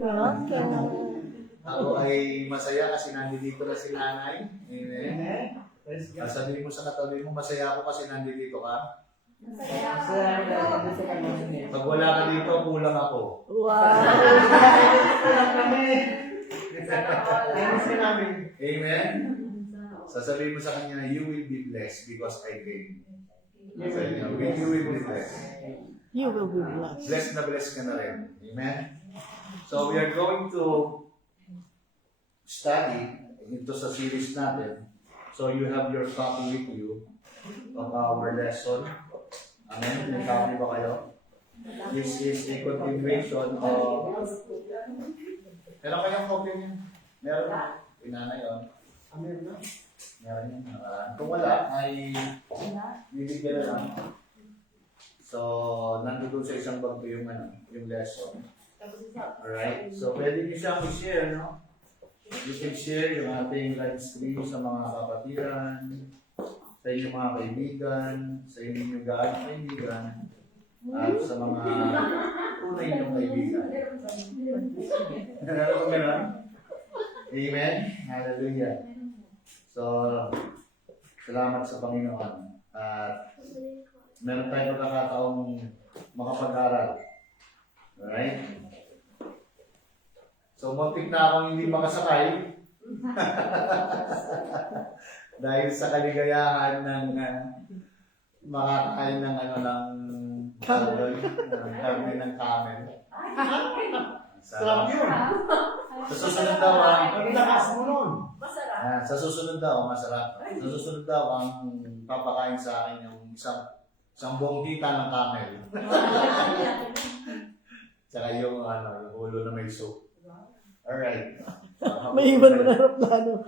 Okay. Ako ay masaya kasi nandito na si nanay. Amen. Sabihin mo sa katabi mo, masaya ako kasi nandito ka. Pag wala ka dito, kulang ako. Wow. Amen. Sasabihin mo sa kanya, you will be blessed because I came. You will be blessed. You will be blessed. Blessed na blessed ka na rin. Amen. So we are going to study ito sa series natin. So you have your copy with you of our lesson. Amen. May copy ba kayo? This is a continuation of... Meron kayong copy niya? Meron. Inana yun. Meron yun. Kung wala, ay bibigyan na lang. So, nandun sa isang bag yung lesson. Alright? So, pwede niyo siyang i-share, no? You can share yung ating live stream sa mga kapatiran, sa inyong mga kaibigan, sa inyong gaano kaibigan, at sa mga tunay niyong kaibigan. Ano ba gano'n? Amen? Hallelujah. So, salamat sa Panginoon. At meron tayong pagkakataong makapag-aral. Alright? So, muntik na akong hindi makasakay. Dahil sa kaligayahan ng makakain ng karne ng camel. Sarap yun. Sa susunod daw sa susunod daw, masarap. Sa susunod daw, ang papakain sa akin yung isang buong hita ng camel. Tsaka yung ulo na may soup. Alright. May iwan mo na aeroplano.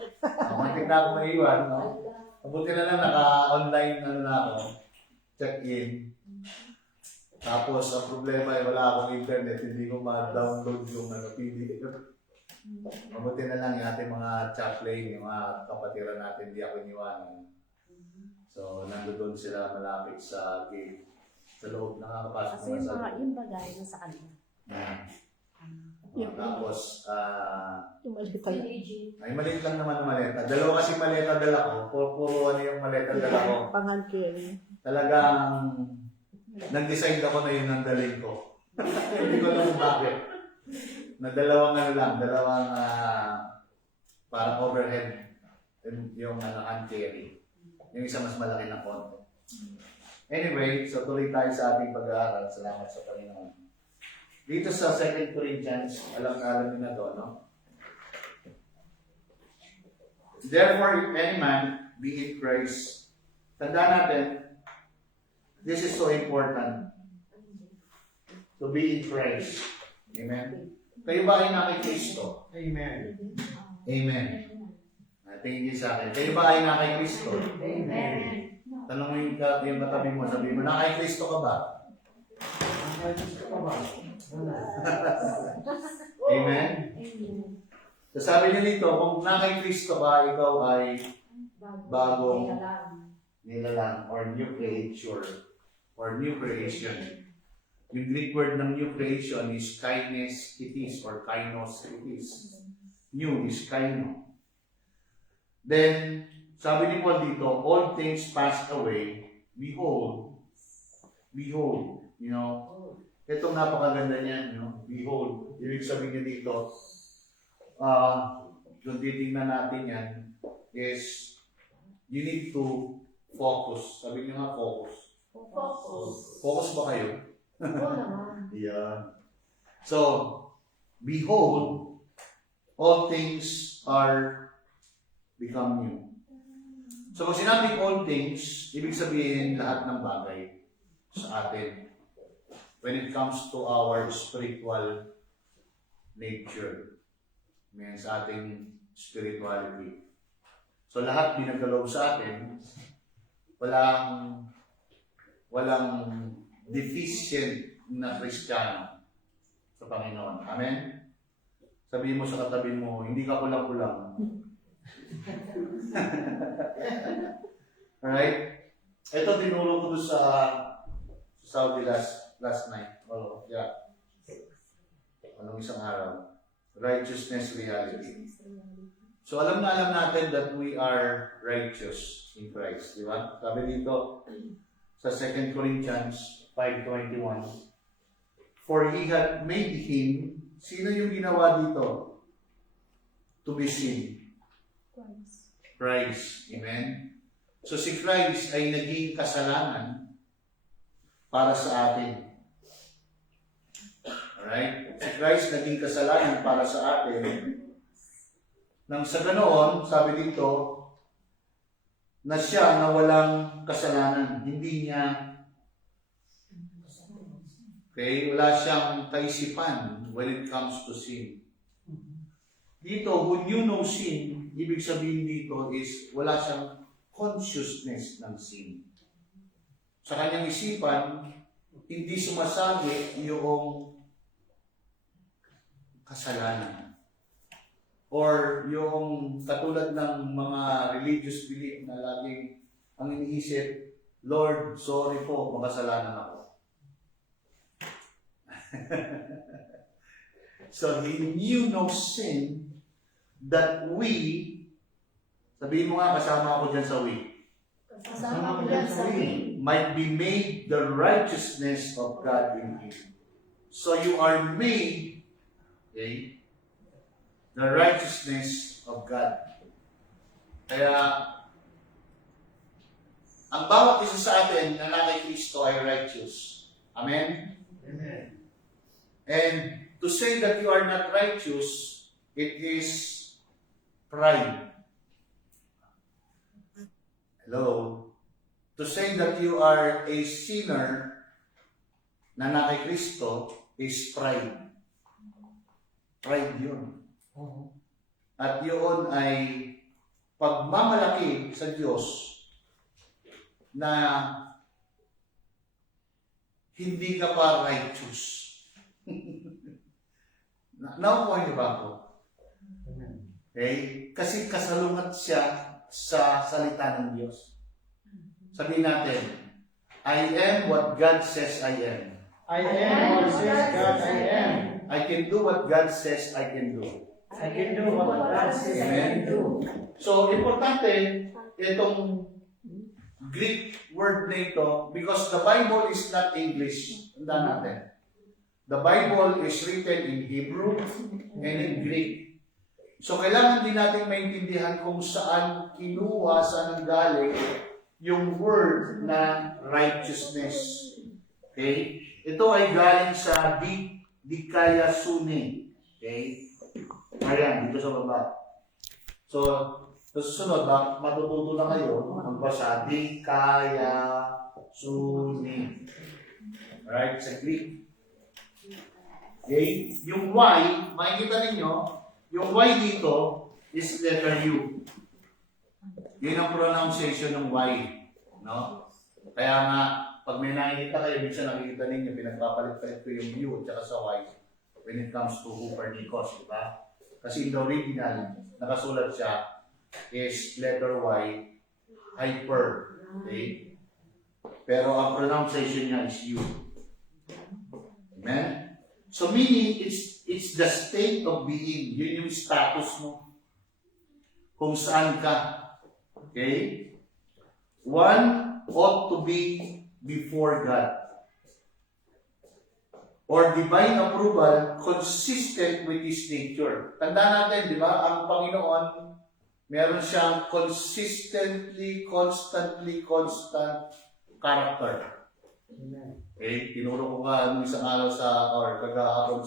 Muntik na ako maiwan, no? Mabuti na lang naka-online na ako. Check-in. Tapos, ang problema ay wala akong internet. Hindi ko ma-download yung PDF. Mabuti na lang yung ating mga chat lane, yung mga kapatiran natin, hindi ako iniwanan. So, nandoon sila malapit sa gate. Sa loob, nakakapasok Kasi naman sa loob. yung bagay na sa kanila. Tapos, Yung malita lang. ay maliit lang naman ang maleta. Dalawa kasi maleta dala ko. Puro yung maleta dala ko. Pang-hand carry. Talagang nag-decide ako na yun ang dalhin ko. Hindi ko alam bakit. Na dalawang parang overhead yung hand carry. Yung isa mas malaki na konti. Anyway, so tuloy tayo sa ating pag-aaral. Salamat sa Panginoon. Dito sa 2 Corinthians, alam niyo na to, no? Therefore, if any man be in Christ, tandaan natin, this is so important. To be in Christ. Amen? Kayo ba ay naki Kristo? Amen. Amen. Tingin niyo sa akin. Kayo ba ay naki Kristo? Amen. Tanong mo yung katabi mo, sabi mo, naki Kristo ka ba? Amen? So sabi niyo dito, kung naki Kristo ka, ikaw ay bagong nilalang or new creature or new creation. Yung Greek word ng new creation is kindness it is or kainos it is. New is kaino. Then, sabi ni Paul dito, all things passed away, behold, you know, itong napakaganda niyan, no? Behold, ibig sabihin niya dito, kung titingnan natin yan, is, you need to focus. Sabi niyo nga, focus. Focus ba kayo? Yeah. So, behold, all things are become new. So, pag sinabing all things, ibig sabihin lahat ng bagay sa atin when it comes to our spiritual nature, means sa ating spirituality. So, lahat binagalaw sa atin, walang deficient na Kristiyano sa Panginoon. Amen? Sabihin mo sa katabi mo, hindi ka kulang-kulang. Alright? Ito, tinuro ko doon sa Saudi last night. Oh, yeah. Anong isang araw? Righteousness reality. So alam natin that we are righteous in Christ. Di ba? Sabi dito sa 2 Corinthians 5:21, for He had made Him, sino yung ginawa dito? To be sin. Christ. Amen? So si Christ ay naging kasalanan para sa atin. Alright? Si Christ naging kasalanan para sa atin. Nang sa ganoon, sabi dito, na siya na walang kasalanan. Hindi niya, okay, wala siyang kaisipan when it comes to sin. Dito, when you know sin, ibig sabihin dito is wala siyang consciousness ng sin. Sa kanyang isipan, hindi sumasabi yung kasalanan. Or yung katulad ng mga religious belief na laging ang iniisip, Lord, sorry po, makasalanan ako. So he knew no sin that we, sabihin mo nga, kasama ako dyan sa we, Kasama ko yan sa we. might be made the righteousness of God in Him. So you are made, okay, the righteousness of God. Kaya, ang bawat isa sa atin na kay Kristo ay righteous. Amen? Amen. And to say that you are not righteous, it is pride. Hello? To say that you are a sinner na kay Kristo is pride. Pride yun. At yun ay pagmamalaki sa Diyos na hindi ka pa righteous. Naupuan niyo ba ako? Okay? Kasi kasalungat siya sa salita ng Diyos. Sabihin natin, I am what God says I am. I am what says God I am. I can do what God says I can do. I can do what God says I can do. So, importante itong Greek word na ito because the Bible is not English. Tandaan natin. The Bible is written in Hebrew and in Greek. So, kailangan din natin maintindihan kung saan kinuha, saan nanggaling yung word na righteousness. Okay? Ito ay galing sa Dikayasune. Okay? Ayan, dito sa baba. So, sa susunod, matututo na kayo magbasa Dikayasune. Alright, sa Greek. Okay? Yung Y, makikita ninyo, yung Y dito is letter U. Yun ang pronunciation ng Y. No? Kaya nga, pag may nakikita kayo, minsan nakikita ninyo, pinagpapalit-palit ko yung U at saka sa Y when it comes to Copernicus, di ba? Kasi in the original, nakasulat siya is letter Y, hyper. Okay? Pero ang pronunciation niya is U. Amen? So meaning, it's the state of being. Yun yung status mo. Kung saan ka. Okay? One ought to be before God. Or divine approval consistent with His nature. Tandaan natin, di ba? Ang Panginoon, meron siyang consistently, constantly, constant character. Okay? Tinuro ko nga nung isang araw or kagahapon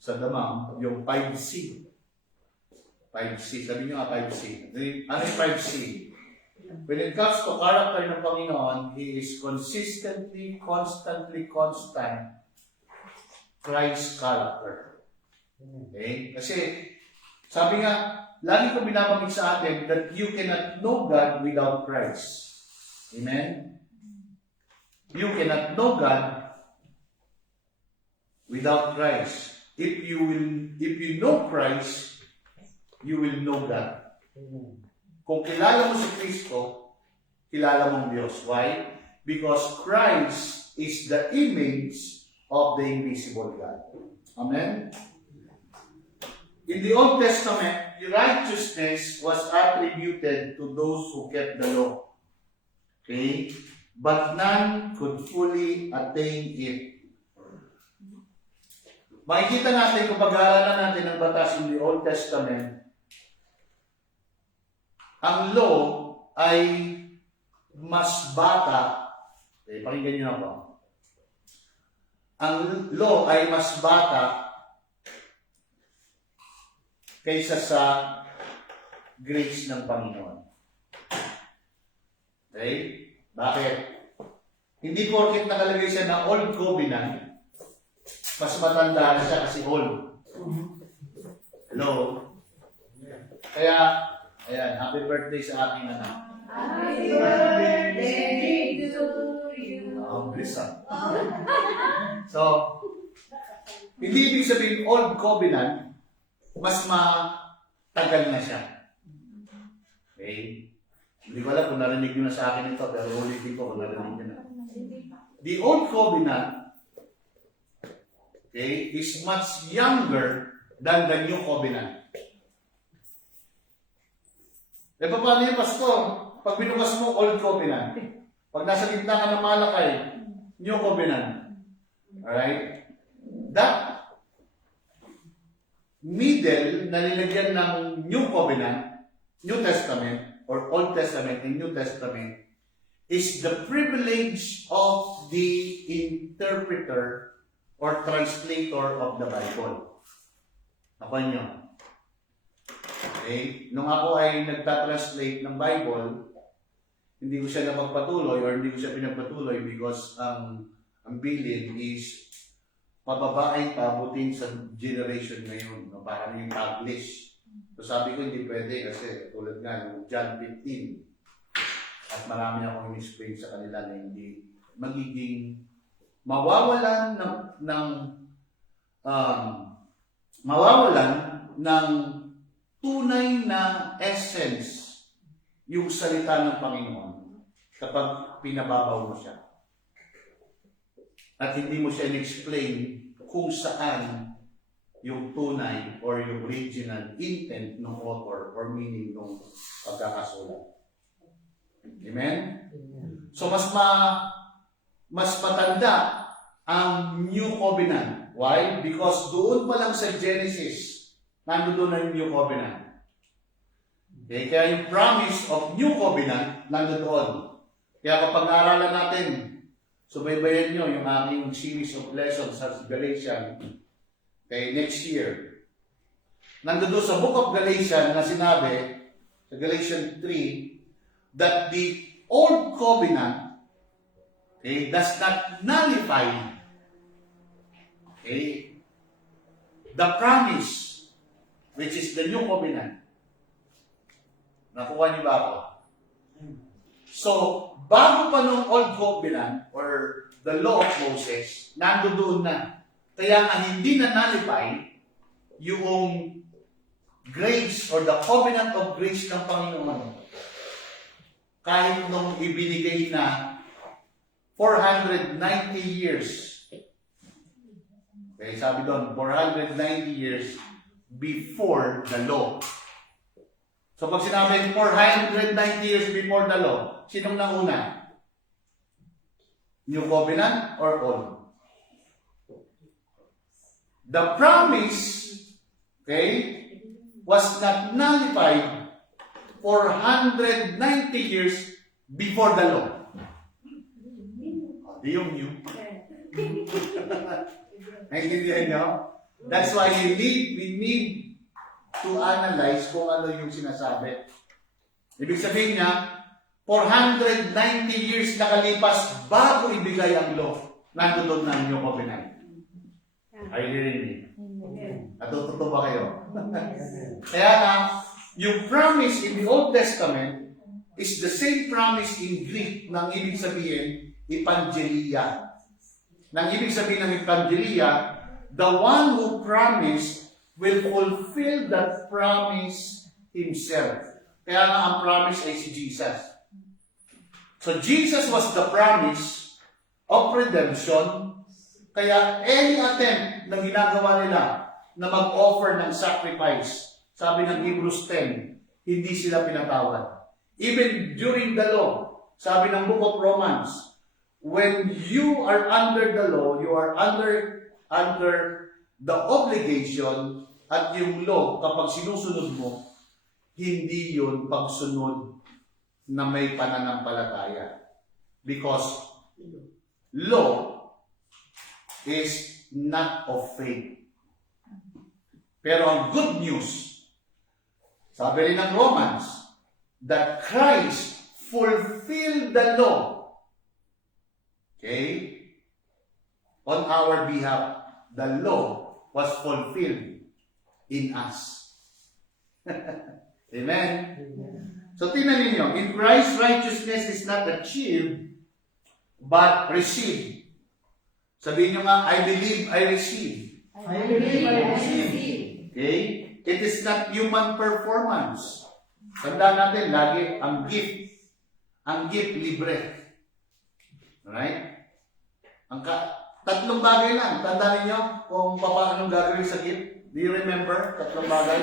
sa damang, yung 5C. 5C. Sabi niyo nga 5C. Ano yung 5C? When it comes to character ng Panginoon, He is consistently, constantly, constant Christ's character. Okay? Kasi, sabi nga, lagi ko binabanggit sa atin that you cannot know God without Christ. Amen? You cannot know God without Christ. If you know Christ, you will know God. Kung kilala mo si Kristo, kilala mong Diyos. Why? Because Christ is the image of the invisible God. Amen? In the Old Testament, the righteousness was attributed to those who kept the law. Okay? But none could fully attain it. Makikita natin kung pag-aaralan natin ang batas in the Old Testament, ang law ay mas bata. Pakinggan niyo ako. Ang law ay mas bata kaysa sa grace ng Panginoon. Okay? Bakit? Hindi porket nakalagay siya na Old Covenant, mas matanda na siya kasi old. Hello? Kaya, ayan, happy birthday sa aking anak. Happy birthday to you. Blisa. So, hindi ibig sabihin Old Covenant, mas matagal na siya. Okay? Hindi ko alam kung narinig nyo na sa akin ito, pero ulitin ko kung narinig nyo na. The Old Covenant, okay, is much younger than the New Covenant. E paano yung pastor? Pag binukas mo, Old Covenant. Pag nasa gitna ka ng Malakay, New Covenant. Alright? That middle na nilagyan ng New Covenant, New Testament, or Old Testament and New Testament, is the privilege of the interpreter or translator of the Bible. Ako nyo. Okay? Nung ako ay nagta-translate ng Bible, hindi ko siya napagpatuloy or hindi ko siya pinagpatuloy because ang bilin is pababaing pabutin sa generation ngayon. No? Parang yung Taglish. So sabi ko hindi pwede kasi tulad nga yung John 15 at marami akong in-explain sa kanila na hindi magiging mawawalan ng tunay na essence yung salita ng Panginoon kapag pinababaw mo siya. At hindi mo siya in-explain kung saan yung tunay or yung original intent ng author or meaning ng pagkakasulat. Amen? So mas matanda ang New Covenant. Why? Because doon pa lang sa Genesis, nandoon na yung New Covenant. Okay? Kaya yung promise of New Covenant, nandoon. Kaya kapag naaralan natin, subaybayan nyo yung aming series of lessons sa Galatians, okay, next year. Nandoon sa Book of Galatians na sinabi, sa Galatians 3, that the Old Covenant, okay, does not nullify, okay, the promise, which is the New Covenant. Nakuha niyo ba ako? So, bago pa nung Old Covenant, or the Law of Moses, nandoon na. Kaya nga hindi na nullify yung grace or the covenant of grace ng Panginoon. Kahit nung ibinigay na 490 years. Okay, sabi doon, 490 years before the law. So pag sinabi 490 years before the law, sinong nauna? New Covenant or Old? The promise, okay, was not nullified 490 years before the law. Di yung new. Naintindihan nyo? That's why we need to analyze kung ano yung sinasabi. Ibig sabihin niya, 490 years nakalipas bago ibigay ang law. Nandun na ang New Covenant. Are you hearing me? Natututo ba kayo? Kaya nga, yung promise in the Old Testament is the same promise in Greek nang ibig sabihin, Evangelia. Nang ibig sabihin ng Evangelia, the one who promised will fulfill that promise himself. Kaya nga ang promise ay si Jesus. So Jesus was the promise of redemption. Kaya any attempt na ginagawa nila na mag-offer ng sacrifice. Sabi ng Hebrews 10, hindi sila pinatawad. Even during the law, sabi ng Book of Romans, when you are under the law, you are under the obligation, at yung law, kapag sinusunod mo, hindi yun pagsunod na may pananampalataya. Because law is not of faith. Pero ang good news, sabi rin ng Romans, that Christ fulfilled the law. Okay? On our behalf, the law was fulfilled in us. Amen? So, tingnan ninyo, in Christ, righteousness is not achieved, but received. Sabihin nyo nga, I believe, I receive. I believe I receive. Okay? It is not human performance. Tandaan natin, lagi, ang gift libre. Alright? Tatlong bagay lang. Tandaan ninyo kung paano gagawin sa gift. Do you remember? Tatlong bagay.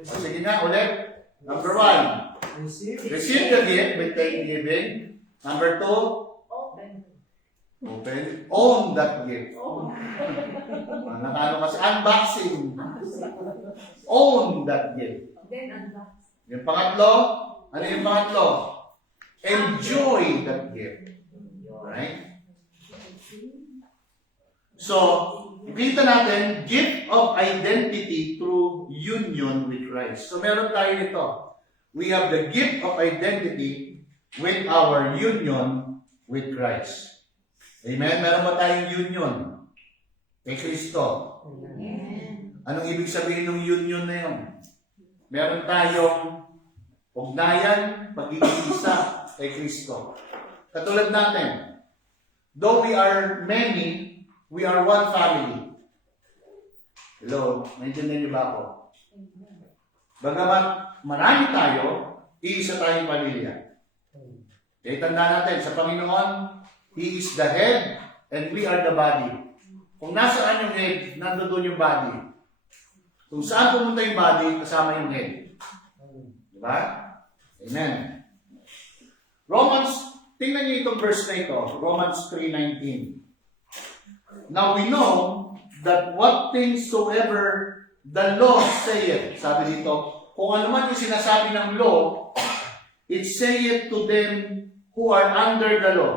O, sige nga, ulit. Number 1, receive the gift by thanksgiving. Number 2, open. Own that gift. Nakano kasi, unboxing. Own that gift. Yung pangatlo, ano yung pangatlo? Enjoy that gift. Right? So, kita natin, gift of identity through union with Christ. So, meron tayo nito. We have the gift of identity with our union with Christ. Amen? Meron ba tayong union kay Kristo? Anong ibig sabihin ng union na yun? Meron tayong ugnayan, pagiging isa kay Kristo. Katulad natin, though we are many, we are one family. Hello, maintindihan niyo ba ako? Bagamat marami tayo, iisa tayong pamilya. Kaya tandaan natin, sa Panginoon, He is the head and we are the body. Kung nasaan yung head, nandoon yung body. Kung saan pumunta yung body, kasama yung head. Diba? Amen. Tingnan niyo itong verse na ito, Romans 3:19. Now we know that what things soever the law saith, sabi dito, kung ano man yung sinasabi ng law, it saith to them who are under the law.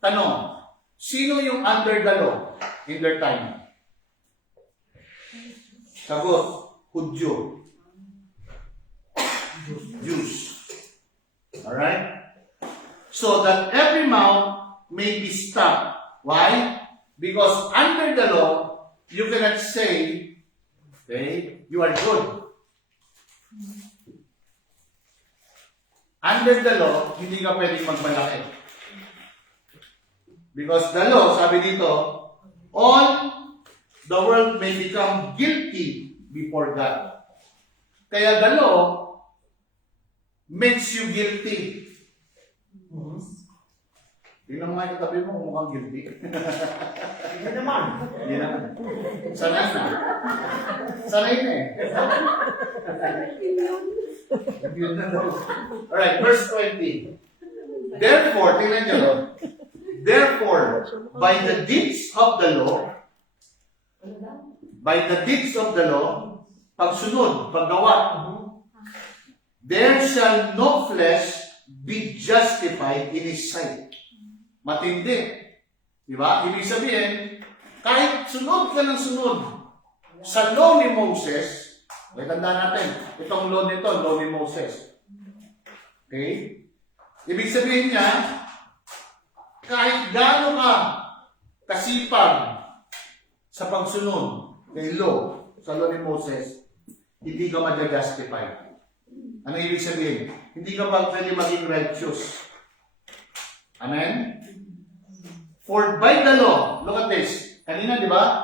Tanong, sino yung under the law in their time? Sagot, Hudyo. Jews. Alright? So that every mouth may be stopped. Why? Because under the law, you cannot say, okay, you are good. Under the law, hindi ka pwedeng magmalaki. Because the law, sabi dito, all the world may become guilty before God. Kaya the law makes you guilty. Tingnan mo nga yung katabi mo kung mukhang guilty. Hindi naman. Hindi naman. Sanay na. Sanay na eh. Alright, verse 20. Therefore, tingnan nyo, no? Therefore, by the deeds of the law, pagsunod, paggawa, there shall no flesh be justified in His sight. Matindi. Diba? Ibig sabihin, kahit sunod ka ng sunod sa law ni Moses, may tandaan natin, itong law nito, law ni Moses. Okay? Ibig sabihin niya, kahit gaano ka kasipag sa pagsunod kay law, sa law ni Moses, hindi ka ma-justify. Ano ibig sabihin? Hindi ka pa pwede maging righteous. Amen? For by the law, look at this. Kanina, di ba?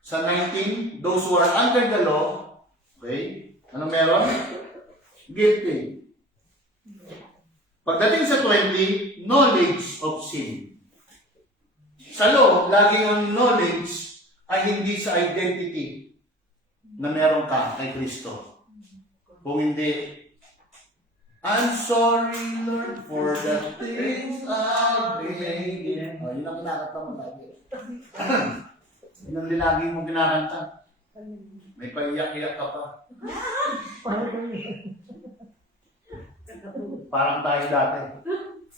Sa 19, those who are under the law, okay, anong meron? Guilty. Pagdating sa 20, knowledge of sin. Sa law, lagi yung knowledge ay hindi sa identity na meron ka kay Kristo. Kung hindi, I'm sorry, Lord, for the things I've made. Oh, yun ang kinakanta mo lagi. Yun ang lagi mong kinakanta. May paiyak-iyak ka pa. Parang tayo dati.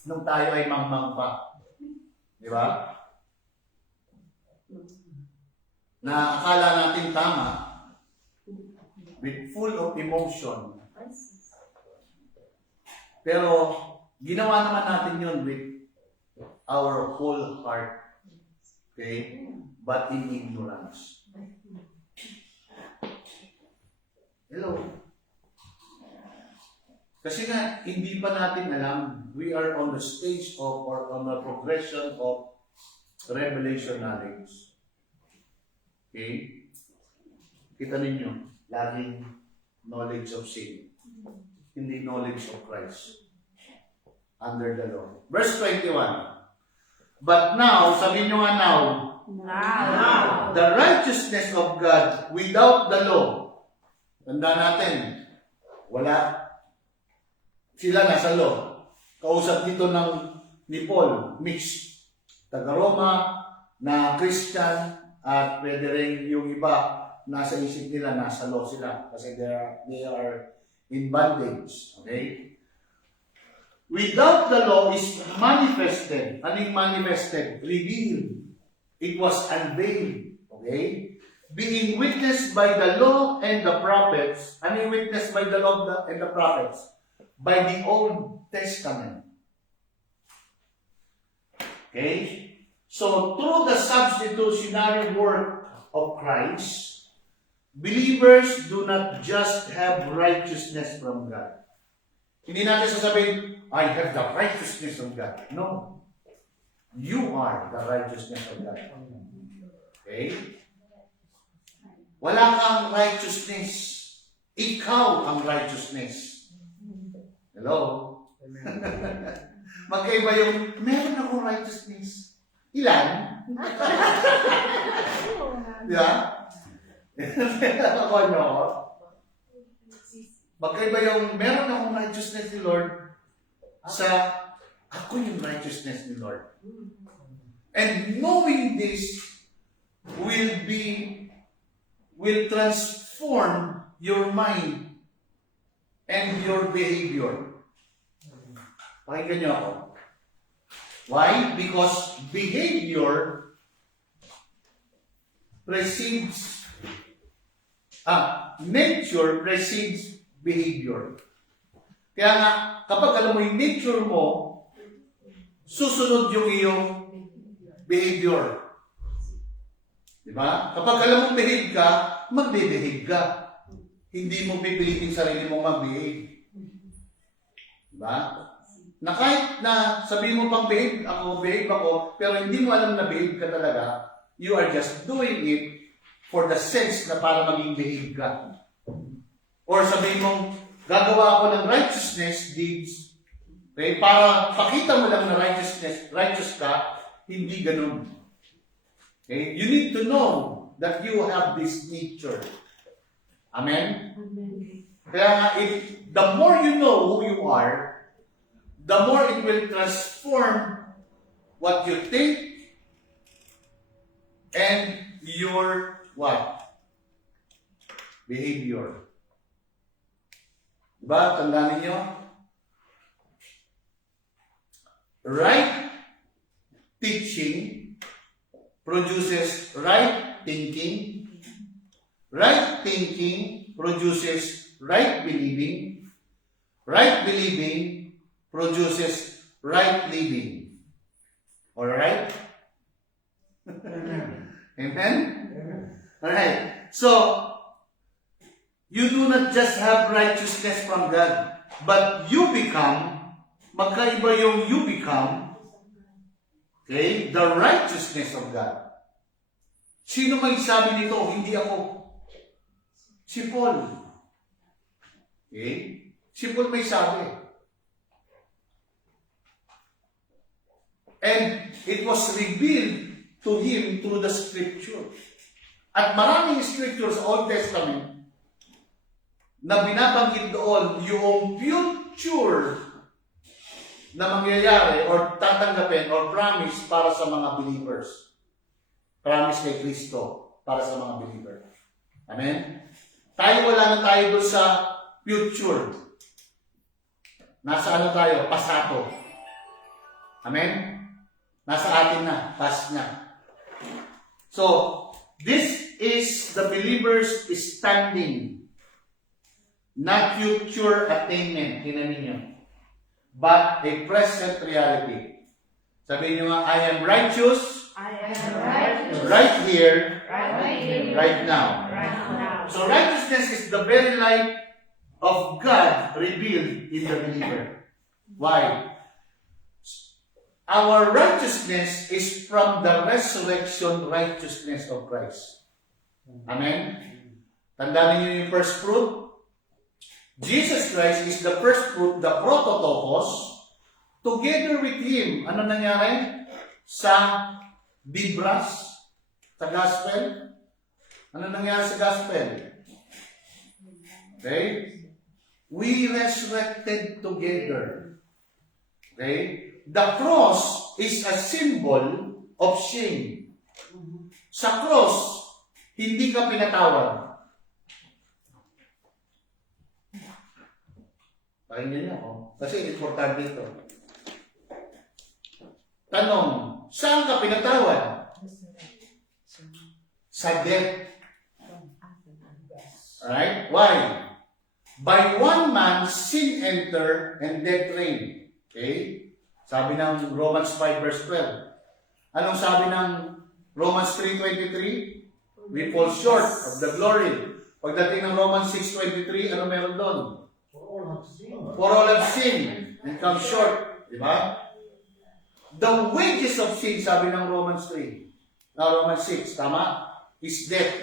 Nung tayo ay mangmang pa. Di ba? Na akala natin tama, with full of emotion. Pero ginawa naman natin yun with our whole heart. Okay? But in ignorance. Hello? Kasi nga, hindi pa natin alam. We are on the stage of or on the progression of revelation knowledge. Okay? Kita ninyo, laging knowledge of sin. Hindi knowledge of Christ. Under the law. Verse 21. But now, sabi nyo nga now, the righteousness of God without the law. Tanda natin, wala. Sila nasa law. Kausap dito ni Paul, mixed. Taga-Roma, na Christian, at pwede rin yung iba, nasa isip nila, nasa law sila. Kasi they are in bondage. Okay? Without the law is manifested. Ano yung manifested? Revealed. It was unveiled. Okay? Being witnessed by the law and the prophets. Ano yung witnessed by the law and the prophets? By the Old Testament. Okay? So, through the substitutionary work of Christ, believers do not just have righteousness from God. Hindi natin sasabihin, I have the righteousness of God. No. You are the righteousness of God. Okay? Wala kang righteousness. Ikaw ang righteousness. Hello? Magkaiba yung, meron akong righteousness. Ilan? Di ba? Ako nyo, magkaiba yung meron akong righteousness ni Lord sa ako yung righteousness ni Lord. And knowing this will transform your mind and your behavior. Pakinggan nyo ako. Why? Because behavior precedes nature precedes behavior. Kaya nga, kapag alam mo yung nature mo, susunod yung iyong behavior. Diba? Kapag alam mong behave ka, magbe-behave ka. Hindi mo pipilitin sarili mong mag-behave. Diba? Na kahit na sabihin mo pang behave ako, pero hindi mo alam na behave ka talaga, you are just doing it for the sense na para maging behave ka. Or sabihin mong, gagawa ako ng righteousness deeds, okay, para pakita mo lang na righteous ka, hindi ganun. Okay? You need to know that you have this nature. Amen? Kaya nga, the more you know who you are, the more it will transform what you think and your what? Behavior. Diba? Tandaan ninyo? Right teaching produces right thinking. Right thinking produces right believing. Right believing produces right living. Alright? Amen? Alright. So, you do not just have righteousness from God, but you become, magkaiba yung you become, okay, the righteousness of God. Sino may sabi nito? Hindi ako. Si Paul. Okay? Si Paul may sabi. And it was revealed to him through the scripture. At maraming scriptures sa Old Testament na binabanggit doon yung future na mangyayari or tatanggapin or promise para sa mga believers. Promise kay Kristo para sa mga believer. Amen? Tayo wala na tayo doon sa future. Nasa ano tayo? Pasado. Amen? Nasa atin na. Past na. So, this is the believer's standing. Not future attainment. Tingnan ninyo. But a present reality. Sabihin nyo nga, I am righteous. I am righteous. Right here. Right here. Right now. Right now. So righteousness is the very life of God revealed in the believer. Why? Our righteousness is from the resurrection righteousness of Christ. Amen? Tandaan niyo yung first fruit? Jesus Christ is the first fruit, the prototokos. Together with Him, ano nangyari? Sa Bibras, sa Gospel. Ano nangyari sa Gospel? Okay? We resurrected together. Okay? The cross is a symbol of shame. Sa cross, hindi ka pinatawad. Pakinggan niyo ako. Kasi importante ito. Tanong, saan ka pinatawad? Sa death. Alright? Why? By one man, sin enter and death reign. Okay? Sabi ng Romans 5 verse 12. Anong sabi ng Romans 3:23? We fall short of the glory. Pagdating ng Romans 6:23, ano meron doon? For all have sinned and come short. Diba? The wages of sin, sabi ng Romans 3. Romans 6, tama? Is death.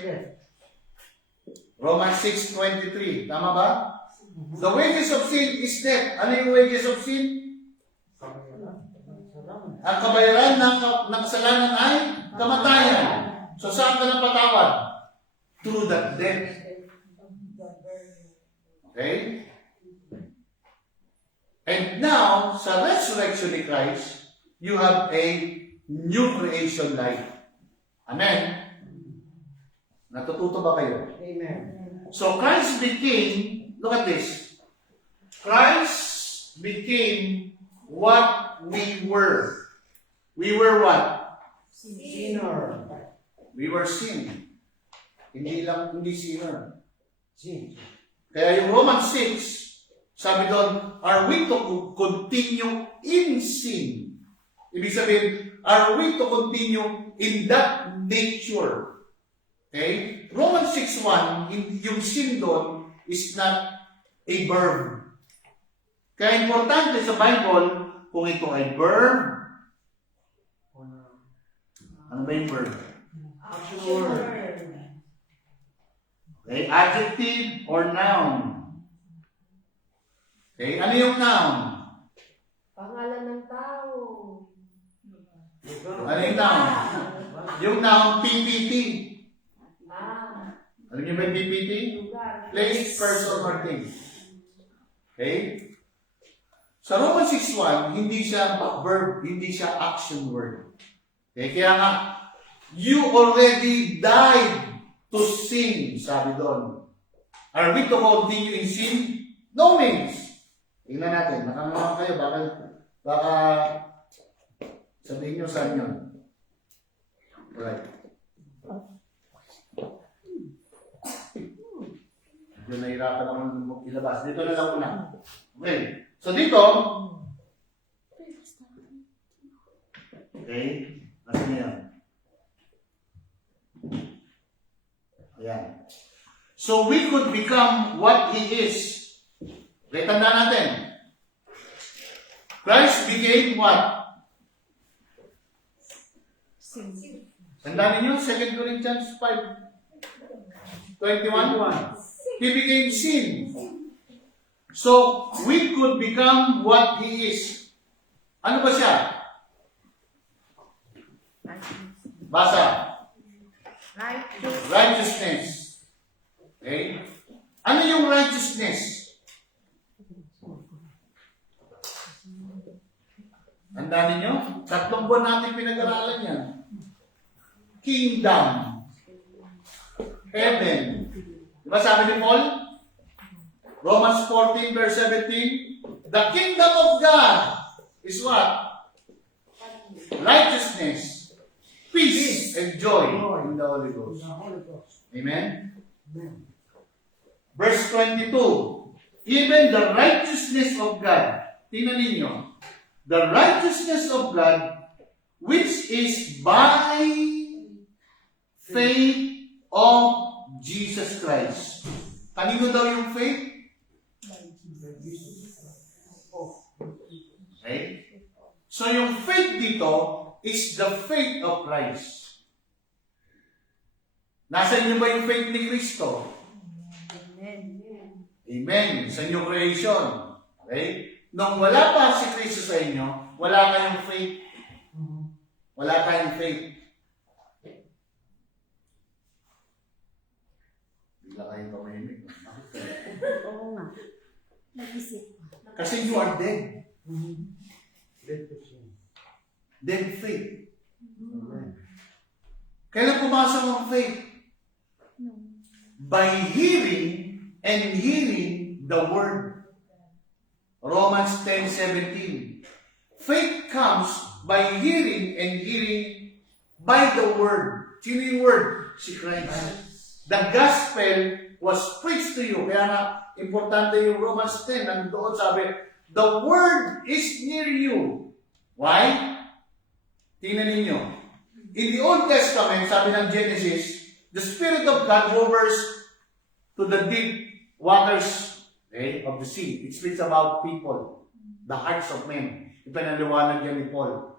Romans 6:23, tama ba? The wages of sin is death. Ano yung wages of sin? Ang kabayaran ng kasalanan ay kamatayan. So saan ka napatawad? Through that death. Okay? And now, sa resurrection ni Christ, you have a new creation life. Amen? Natututo ba kayo? Amen. So Christ became, look at this. Christ became what we were. We were what? Sinner. We were sin. Hindi sinner. Sin. Kaya yung Romans 6, sabi doon, are we to continue in sin? Ibig sabihin, are we to continue in that nature? Okay? Romans 6:1, yung sin doon is not a verb. Kaya importante sa Bible, kung ito ay verb, ano ba yung verb? Action word. Okay? Adjective or noun? Okay? Ano yung noun? Pangalan ng tao. Ano yung noun? Yung noun, PPT. Alam niyo ba yung PPT? Lugar. Place, person, or thing. Okay? Sa Romans 6:1, hindi siya verb, hindi siya action word. Okay? Kaya nga, you already died to sin, sabi doon. Are we to continue in sin? No means. Tingnan natin, nakanganga kayo, baka sabihin nyo saan yun. Right. Medyo nahirapan akong ilabas. Dito na lang muna. Okay. So dito, okay, nasa niya yan. Ayan. So we could become what He is. Okay, tandaan natin. Christ became what? Tandaan ninyo, 2 Corinthians 5:21. He became sin. So, we could become what He is. Ano ba siya? Basa. Righteousness. Okay? Ano yung righteousness? Tandaan ninyo? 3 buwan natin pinag-aralan yan. Kingdom. Heaven. Diba sabi ni Paul? Romans 14 verse 17. The kingdom of God is what? Righteousness, peace, and joy in the Holy Ghost. Amen? Verse 22. Even the righteousness of God. Tingnan ninyo. The righteousness of God, which is by faith of Jesus Christ. Kanino daw yung faith? Okay? So yung faith dito is the faith of Christ. Nasa inyo ba yung faith ni Kristo? Amen. Sa new creation. Okay? Nung wala pa si Kristo sa inyo, wala kayong faith. Wala kayong faith. Bigla kayong tumahimik. Oo nga. Nag-isip. Kasi you are dead. Dead to sin. Dead faith. Amen. Kailan pumasok ang faith? By hearing and hearing the word. Romans 10:17. Faith comes by hearing and hearing by the word. Sino yung word? Si Christ. The gospel was preached to you. Kaya nga, importante yung Romans 10. Nandoon sabi, the word is near you. Why? Tingnan ninyo. In the Old Testament, sabi ng Genesis, the Spirit of God hovers to the deep waters of the sea. It speaks about people, the hearts of men. Ipinaliwanag yan ni Paul.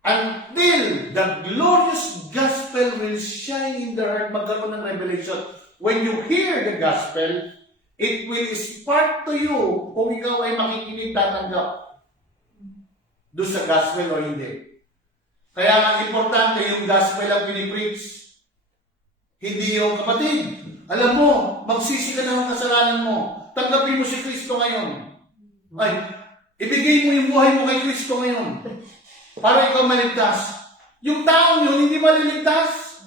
Until the glorious gospel will shine in the heart, magkaroon ng revelation. When you hear the gospel, it will spark to you kung ikaw ay makikinig, tatanggap doon sa gospel o hindi. Kaya nga importante yung gospel ang pinipreach. Hindi yung kapatid. Alam mo, magsisi ka na ng kasalanan mo. Tanggapin mo si Kristo ngayon. Ay, ibigay mo yung buhay mo kay Kristo ngayon. Para ikaw maligtas. Yung taong yun, hindi maliligtas.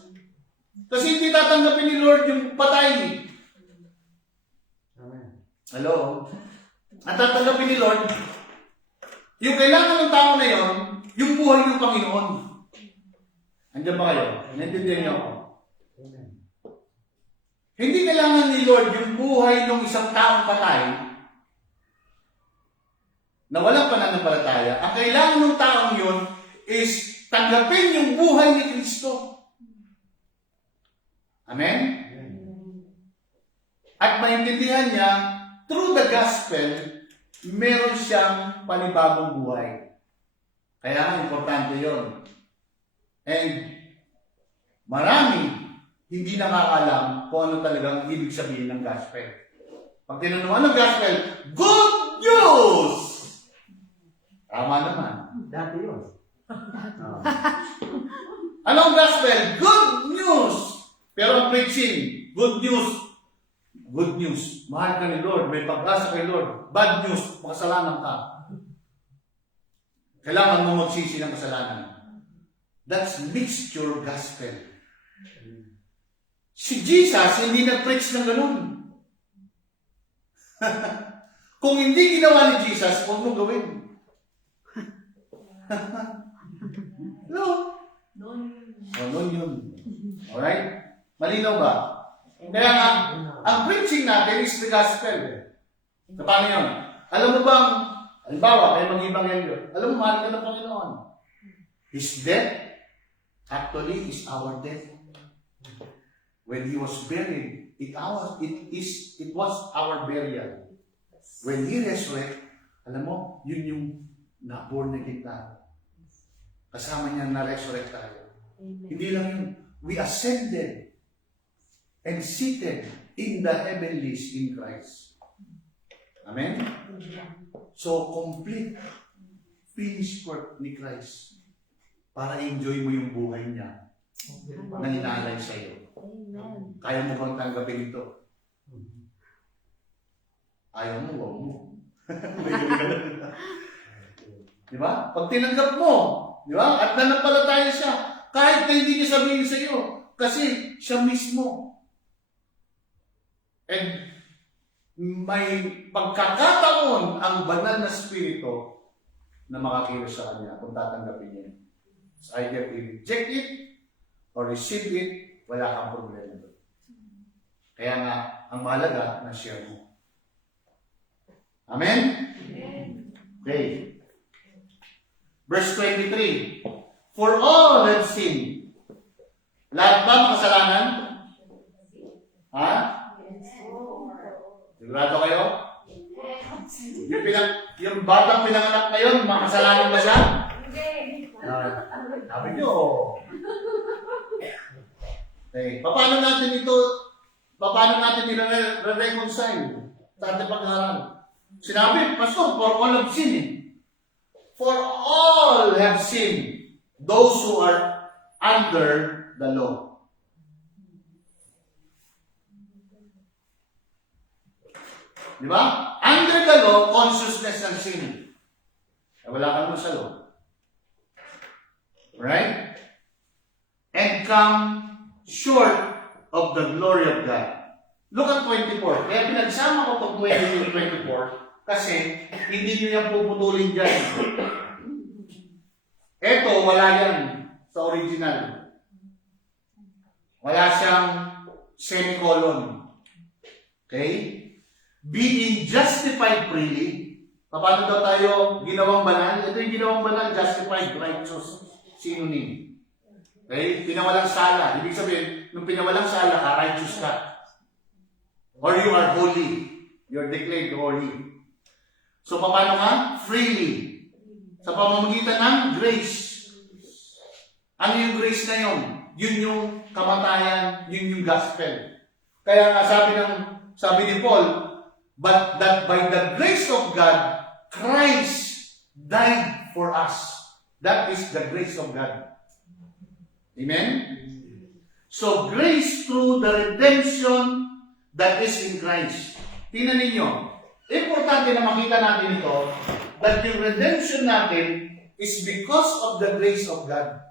Kasi hindi tatanggapin ni Lord yung patay. Amen. Hello? At tatanggapin ni Lord, yung kailangan ng tao na yun, yung buhay ng Panginoon. Andiyan ba kayo? Naintindihan niyo ako? Amen. Hindi kailangan ni Lord yung buhay ng isang taong patay na walang pananampalataya. Ang kailangan ng taong yun is tanggapin yung buhay ni Kristo. Amen? At maintindihan niya, through the gospel, meron siyang panibagong buhay. Kaya importante yun. And marami hindi nakakalam kung ano talagang ibig sabihin ng gospel. Pag tinanong anong gospel, good news! Tama naman. Dati yun. Anong gospel? Good news! Pero ang preaching, good news. Good news. Mahal ka ni Lord. May pag-asa kay Lord. Bad news. Makasalanan ka. Kailangan mo magsisi ng kasalanan. That's mixture gospel. Si Jesus, hindi nag-preach ng ganun. Kung hindi ginawa ni Jesus, huwag mo gawin. No. Noon yun. Alright? Malinaw ba? Kaya nga, ang preaching natin is the gospel. So, paano yun? Alam mo bang, halimbawa, kayo mag-ibanghelyo, alam mo, mahal ka ng Panginoon. His death, actually, is our death. When He was buried, it was our burial. When He resurrected, alam mo, yun yung na-born again tayo. Kasama niya na-resurrect tayo. Hindi lang yun. We ascended and seated in the heavenlies in Christ. Amen? So, complete, finished work ni Christ para enjoy mo yung buhay niya na inaalay sa iyo. Amen. Kaya mo bang tanggapin ito? Ayaw mo, wag mo. Di ba? Pag tinanggap mo, di ba? At nanampalataya siya, kahit na hindi niya sabihin sa iyo, kasi siya mismo. And may pagkakataon ang banal na spirito na makakilos sa kanya kung tatanggapin niya. So either i-reject it or receive it, wala kang problema doon. Kaya nga, ang mahalaga na share mo. Amen? Okay. Verse 23. For all have sinned. Lahat ba makasalanan? Ha? Sigurado kayo? Yung batang pinanganak ngayon, makasalanan ba siya? Sabi nyo. Okay. Paano natin i-reconcile sa ating pag-aaral? Sinabi, Pastor, for all have sinned. For all have sinned. Those who are under the law. Di ba? Under the law, consciousness ng sin. Wala ka naman sa law. Right? And come short of the glory of God. Look at 24. Kaya pinagsama ko itong 20 and 24 kasi hindi nyo yan puputulin dyan. Eto, wala yan sa original. Wala siyang semicolon. Okay? Being justified freely. Paano daw tayo ginawang banal? Ito yung ginawang banal, justified, righteous, synonym. Okay? Pinawalang sala. Ibig sabihin, nung pinawalang sala ka, righteous ka. Or you are holy. You are declared holy. So, paano ka? Freely. Sa pamamagitan ng grace. Ano yung grace na yun? Yun yung kamatayan, yun yung gospel. Kaya nga sabi ni Paul, but that by the grace of God, Christ died for us. That is the grace of God. Amen? So, grace through the redemption that is in Christ. Tingnan ninyo, importante na makita natin ito, that yung redemption natin is because of the grace of God.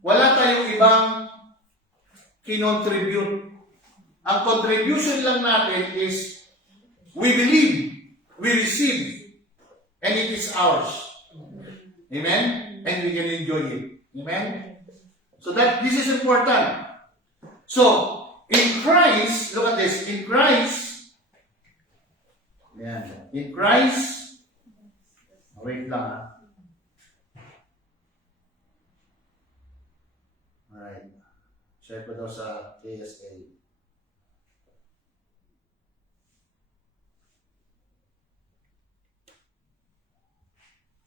Wala tayong ibang kinontribute. Ang contribution lang natin is we believe, we receive, and it is ours. Amen? And we can enjoy it. Amen? So this is important. So, in Christ, look at this, in Christ, wait lang ha. Alright. Share ko daw sa KSA.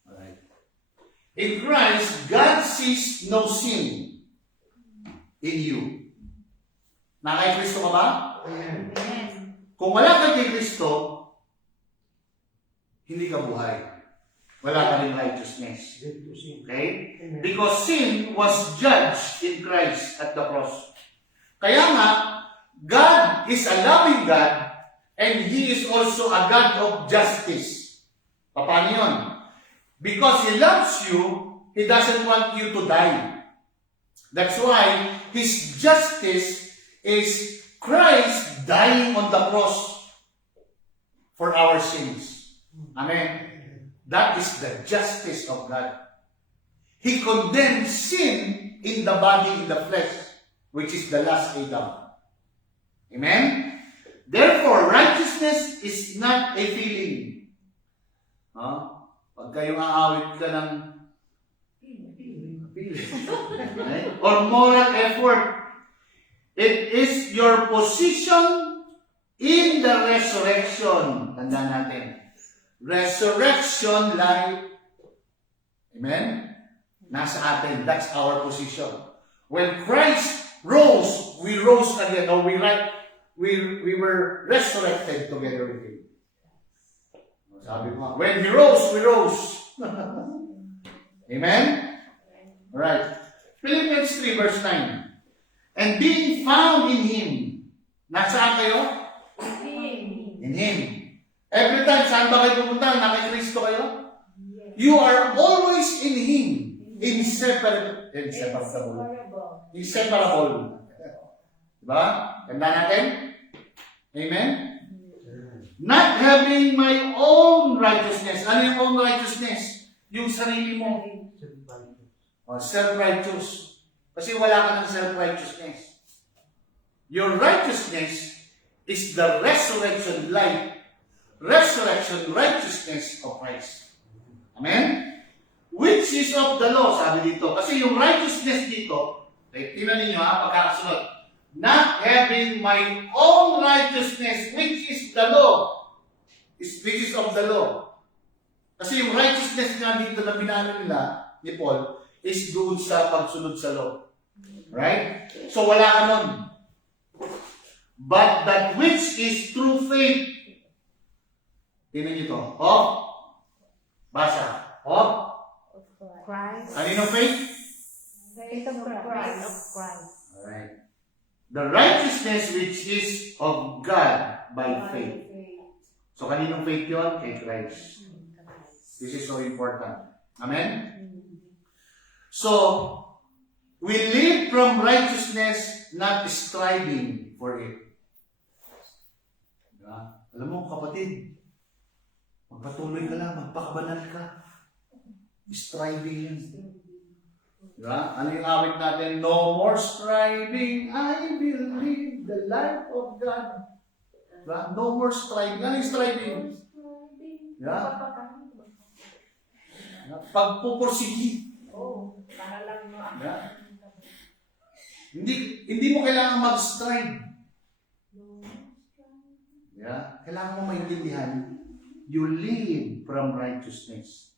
Alright. In Christ, God sees no sin in you. Na kay Kristo ka ba? Amen. Kung wala ka kay Kristo, hindi ka buhay. Wala ka rin righteousness. Okay? Because sin was judged in Christ at the cross. Kaya nga, God is a loving God and He is also a God of justice. Paano yun? Because He loves you, He doesn't want you to die. That's why His justice is Christ dying on the cross for our sins. Amen. That is the justice of God. He condemned sin in the body, in the flesh, which is the last Adam. Amen? Therefore, righteousness is not a feeling. Pag kayong aawit ka ng feeling. Or moral effort. It is your position in the resurrection. Tandaan natin. Resurrection life. Amen? Nasa atin. That's our position. When Christ rose, we rose again. Or we were resurrected together with Him. Sabi ko, when He rose, we rose. Amen? Alright. Philippians 3 verse 9. And being found in Him. Nasaan kayo? In Him. Every time, saan ba kayo pupunta? Na kay Kristo kayo? You are always in Him. Inseparable. Diba? Ganda natin? Amen? Not having my own righteousness. Ano yung own righteousness? Yung sarili mo. Self-righteous. Kasi wala ka ng self-righteousness. Your righteousness is the resurrection life, resurrection righteousness of Christ. Amen? Which is of the law, sabi dito. Kasi yung righteousness dito, tingnan ninyo pagkakasunod. Not having my own righteousness, which is the law, which is of the law. Kasi yung righteousness nga dito na binano nila, ni Paul, is doon sa pagsunod sa law. Right? So wala ka nun. But that which is through faith. Tingnan nyo ito. Basa. Christ. Ano yung faith? Faith of Christ. Alright. The righteousness which is of God by faith. So kaninong faith yun? Kay Christ. This is so important. Amen? So, we live from righteousness, not striving for it. Diba? Alam mo, kapatid, magpatuloy ka lang, magpakabanal ka. Striving yun. Diba? Ano yung awit natin? No more striving, I will live the life of God. Diba? No more striving. Ano yung striving? Diba? Pagpupursigi. Para lang mo. Diba? Hindi mo kailangan mag-strive. Yeah? Kailangan mo maintindihan, you live from righteousness.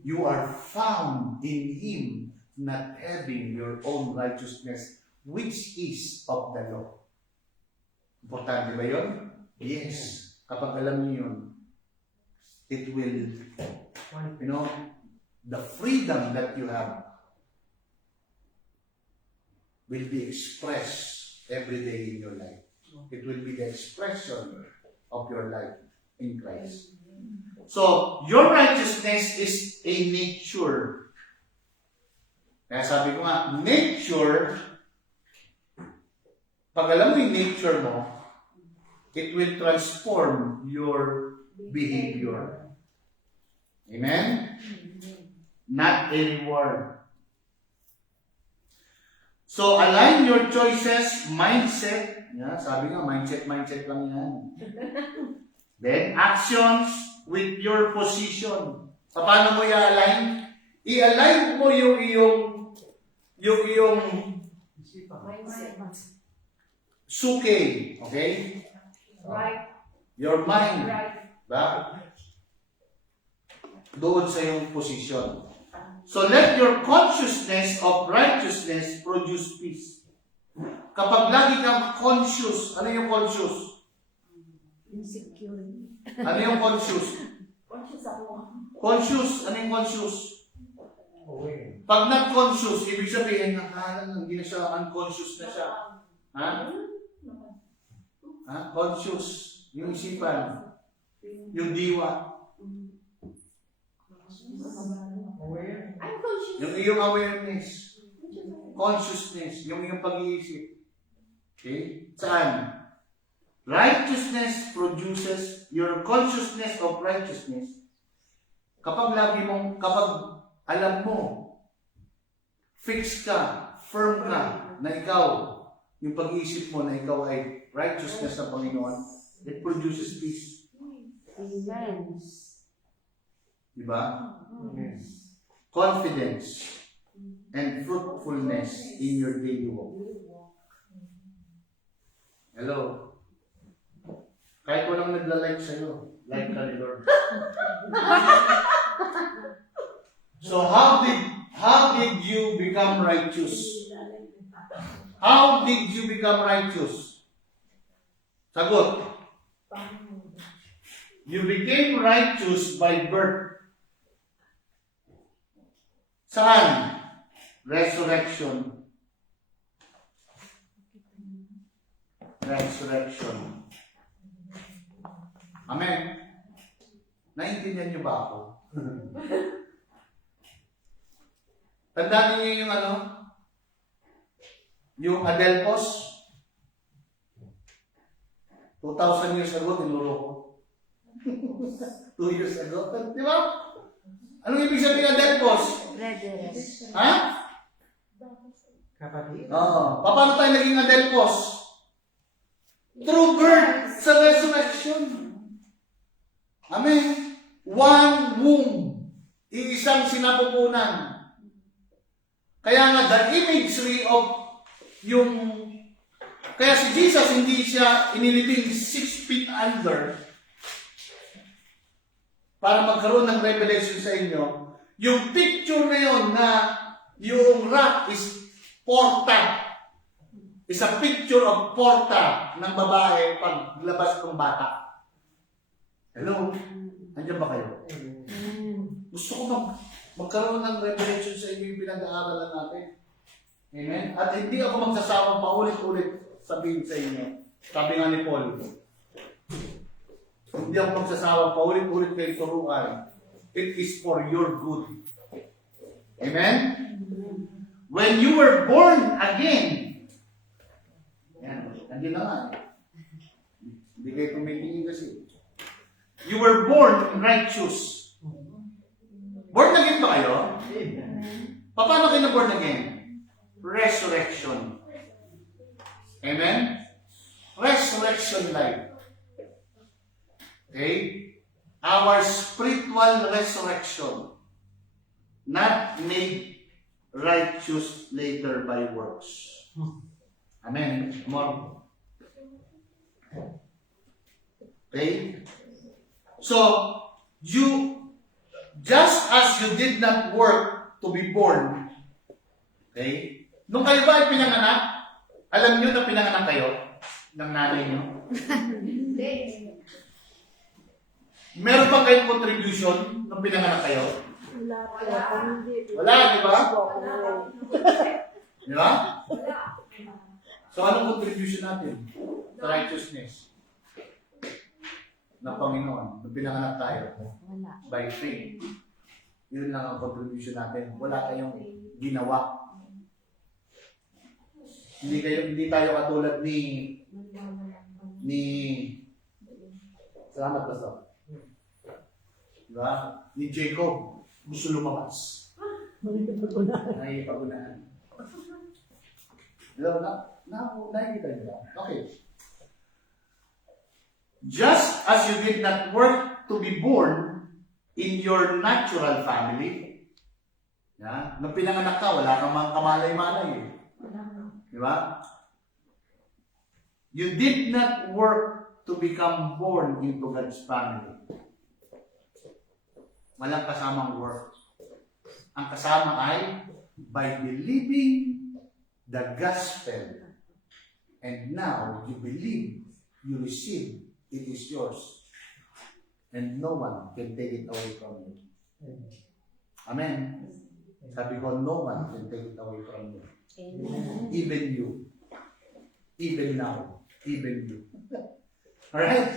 You are found in Him, not having your own righteousness, which is of the law. Importante ba yun? Yes. Kapag alam niyo yun, it will, the freedom that you have will be expressed every day in your life. It will be the expression of your life in Christ. So, your righteousness is a nature. Kaya sabi ko nga, nature, pag alam mo yung nature mo, it will transform your behavior. Amen? Not a reward. So, align your choices, mindset. Yeah, sabi nga, mindset lang yan. Then, actions with your position. Paano mo i-align? I-align mo yung suke. Okay? Right. Your mind. Right. Ba? Doon sa yung position. So let your consciousness of righteousness produce peace. Kapag lagi kang conscious, ano yung conscious? Insecurity. Ano yung conscious? Conscious ako. Conscious, ano yung conscious? Pag not conscious, ibig sabihin, hindi na siya, unconscious na siya. Ha? Ha? Conscious. Yung isipan. Yung diwa. I'm conscious. Yung iyong awareness. Consciousness. Yung iyong pag-iisip. Okay? Saan? Righteousness produces your consciousness of righteousness. Kapag alam mo, fix ka, firm ka, na ikaw, yung pag-iisip mo na ikaw ay righteousness ng Panginoon, it produces peace. Amen. Diba? Confidence and fruitfulness in your daily walk. Hello? Kahit walang nagla-like sa'yo, like ka ni Lord. So how did you become righteous? How did you become righteous? Sagot. You became righteous by birth. Saan? Resurrection. Resurrection. Amen. Naintindihan niyo ba ako? Tandaan niyo yung ano? Yung Adelphos. 2,000 years ago, tinuro ko. 2 years ago. Di ba? Anong ibig sabihin ng Adelphos? Brothers. Ha? Kapatid. Oo. Paano tayo naging Adelphos? Through birth sa resurrection. Amen. One womb. Iisang sinapupunan. Kaya nga, the imagery of yung... Kaya si Jesus, hindi siya inilibing 6 feet under para magkaroon ng revelation sa inyo. Yung picture na yun na yung rock is porta. Is a picture of porta ng babae paglabas ng bata. Hello? Andiyan ba kayo? Gusto ko magkaroon ng revelation sa inyo yung pinag-aaralan natin. Amen? At hindi ako magsasawang paulit-ulit sabihin sa inyo. Sabi nga ni Paul, hindi ako magsasawang paulit-ulit kayo turuan. It is for your good. Amen? When you were born again, yan, nandiyan na nga. Hindi kayo tumitingin kasi. You were born righteous. Born again ba kayo? Paano kayo na born again? Resurrection. Amen? Resurrection life. Okay? Our spiritual resurrection. Not made righteous later by works. Amen. More. Okay? So, just as you did not work to be born, okay? Nung kayo ba ay pinanganak, alam nyo na pinanganak kayo ng nanay nyo? Hindi. Meron ba kayong contribution nung pinanganak kayo? Wala po. Wala, di ba? Di ba? Wala. So, anong contribution natin sa righteousness ng Panginoon nung pinanganak tayo? Wala. By faith. Yun lang ang contribution natin. Wala kayong ginawa. Hindi tayo katulad ni salamat ba sa? Diba? Ni Jacob. Gusto lumabas. Naipagunaan. Diba? Nakikita nyo ba? Okay. Just as you did not work to be born in your natural family, nung pinanganak ka, wala kang mga kamalay-malay eh. Di ba? You did not work to become born into God's family. Walang kasamang work. Ang kasama ay by believing the gospel. And now you believe, you receive, it is yours. And no one can take it away from you. Amen. Sabi ko, no one can take it away from you. Amen. Even you. Even now. Even you. Alright?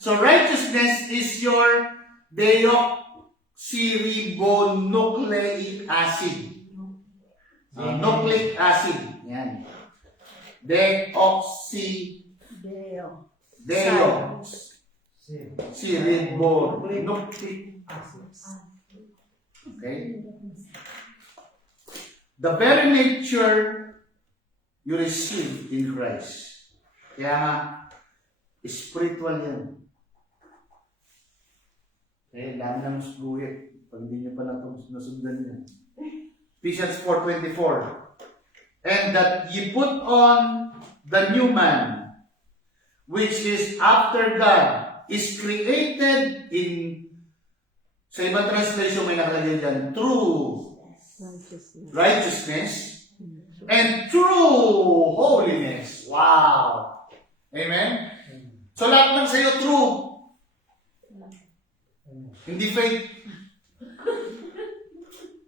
So righteousness is your deoxyribonucleic acid. Nucleic acid. Yan. Deoxyribonucleic acid. Okay? The very nature you receive in Christ. Kaya nga, spiritual yan. Okay, dami ng guhit. Pag hindi nyo pa nasundan yan. Ephesians 4:24. And that ye put on the new man, which is after God, is created in, sa ibang translation may nakalagay dyan, true righteousness and true holiness. Wow! Amen? So lahat ng sa'yo true. Hindi fake.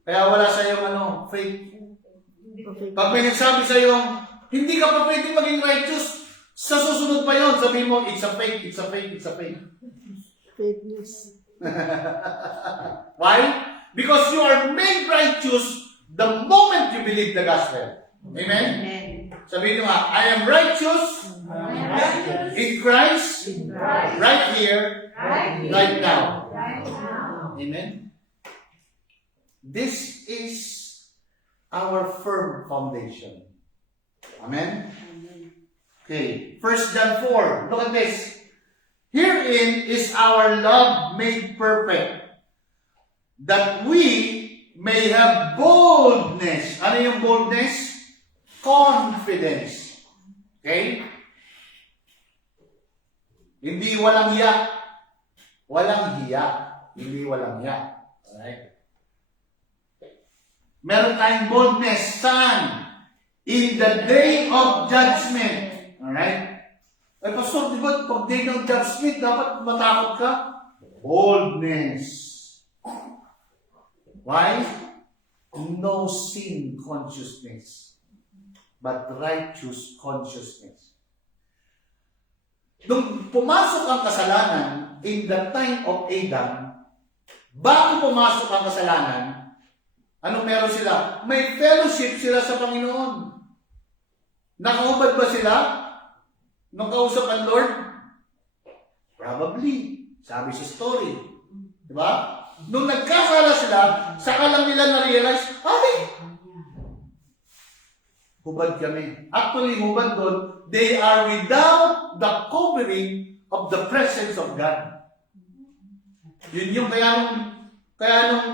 Kaya wala sa'yo fake. Pag may nagsabi sa'yo, hindi ka pa pwede maging righteous, sa susunod pa yon, sabihin mo, it's a fake, it's a fake, it's a fake. Fake news. Why? Because you are made righteous the moment you believe the gospel. Amen? Sabihin nyo nga, I am righteous in Christ right here, right now. Amen? This is our firm foundation. Amen? Okay, 1 John 4. Look at this. Herein is our love made perfect, that we may have boldness. Ano yung boldness? Confidence. Okay? Hindi walang hiya. Walang hiya. Hindi walang hiya. Alright? Meron tayong boldness. Saan? In the day of judgment. Alright? Ay, Pastor, di ba pag day ng judgment, dapat matakot ka? Boldness. Why? No sin consciousness, but righteous consciousness. Nung pumasok ang kasalanan in the time of Adam, bago pumasok ang kasalanan, ano meron sila? May fellowship sila sa Panginoon. Nakaubad ba sila nung kausap ang Lord? Probably. Sabi sa story. Diba? Nung nagkasala sila, saka lang nila na-realize, ay, hubad kami. Actually, hubad doon, they are without the covering of the presence of God. Yun yung kaya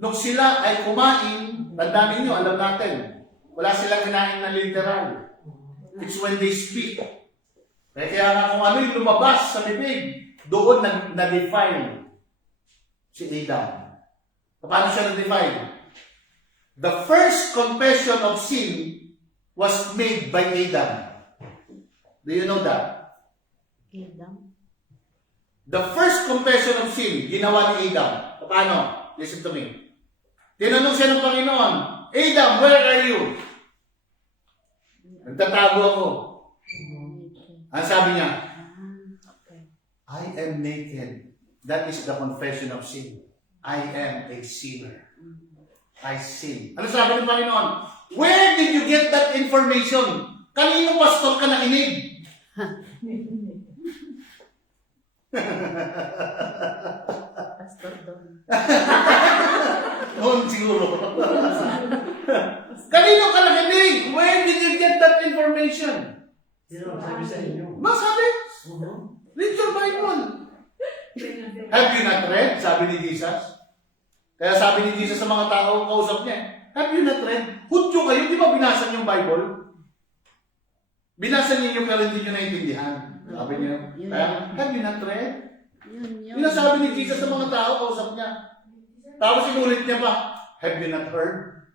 nung sila ay kumain, tandaan ninyo, alam natin, wala silang kinain na literal. It's when they speak. Kaya nga kung ano yung lumabas sa bibig, doon na-define si Adam. Paano siya na-define? The first confession of sin was made by Adam. Do you know that? The first confession of sin, ginawa ni Adam. Paano? Listen to me. Tinanong siya ng Panginoon, Adam, where are you? Nagtatago ako. Ang sabi niya, I am naked. That is the confession of sin. I am a sinner. I sin. Ano sabi ng Panginoon? Where did you get that information? Kanino pastor ka nakinig? Pastor Don. Noon siguro. Kanino ka nakinig? Where did you get that information? Sino ang sabi sa inyo? Masabi? Read your Bible. Have you not read? Sabi ni Jesus. Kaya sabi ni Jesus sa mga tao, kausap niya, have you not read? Hudyo kayo, di ba binasa niyo yung Bible? Binasa niyo pero hindi niyo naiintindihan. Sabi niya, kaya, have you not read? Yun ang sabi ni Jesus sa mga tao, kausap niya. Tapos inulit niya pa, have you not heard?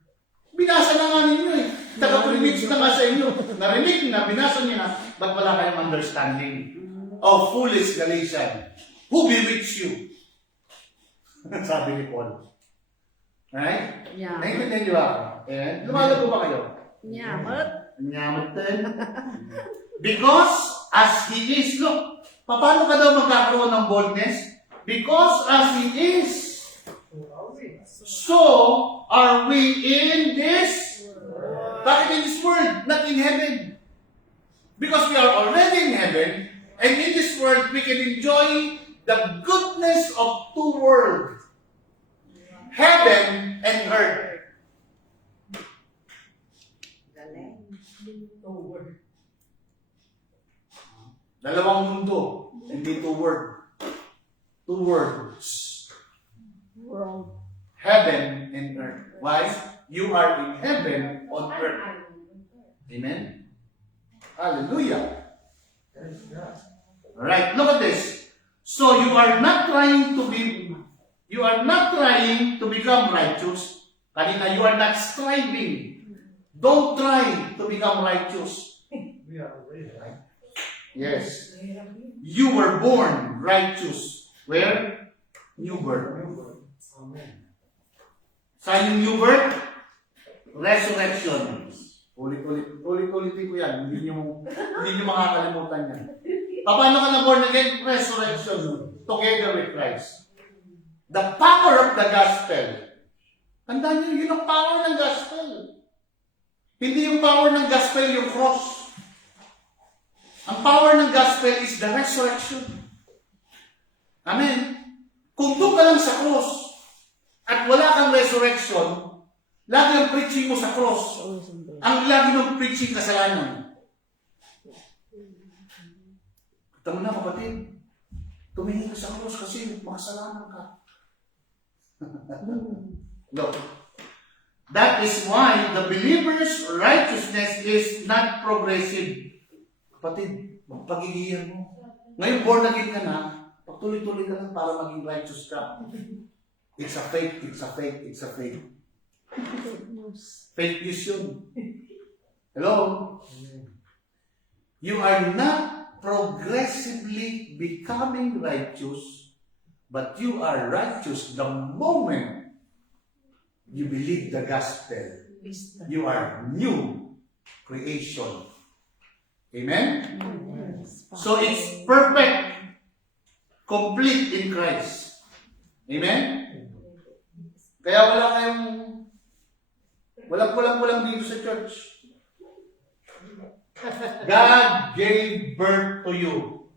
Binasa na nga ninyo eh. Nakapreach na nga sa inyo. Narinig na, binasa niyo na, ba't wala kayong understanding? Oh, foolish Galatian. Who bewitched you? Sabi ni Paul. Right? Yeah. Naintindihan niyo ako? And lumalago ba kayo? Nyamot. Nyamot din. Because as He is, look, paano ka daw magkakaroon ng boldness? Because as He is, so are we in this? Bakit in this world? Not in heaven. Because we are already in heaven, and in this world, we can enjoy the goodness of two worlds. Heaven and earth. Dalawang mundo, hindi two words. Two words. World. Heaven and earth. Why? You are in heaven on earth. Amen? Hallelujah. Alright, look at this. So you are not trying to become righteous. Kanina, you are not striving. Don't try to become righteous. We are already right. Yes. You were born righteous. Where? New birth. Amen. Saan yung new birth? resurrection. Ulit-ulitin ko yan. Hindi nyo makakalimutan yan. Paano ka na born again? Resurrection. Together with Christ. The power of the gospel. Tandaan nyo, yun ang power ng gospel. Hindi yung power ng gospel yung cross. Ang power ng gospel is the resurrection. Amen? Kung doon ka lang sa cross at wala kang resurrection, lagi ang preaching mo sa cross. Ang lagi ng preaching kasalanan. Tama na kapatid, tumingin ka sa cross kasi makasalanan ka. Look, that is why the believer's righteousness is not progressive. Kapatid, magpagigihan mo. Ngayon, born again ka na, pagtuloy-tuloy ka lang para maging righteous ka. It's a faith, it's a faith, it's a faith. Faith news yun. Hello? You are not progressively becoming righteous, but you are righteous the moment you believe the gospel. You are new creation. Amen? So it's perfect, complete in Christ. Amen? Kaya walang kulang dito sa church. God gave birth to you.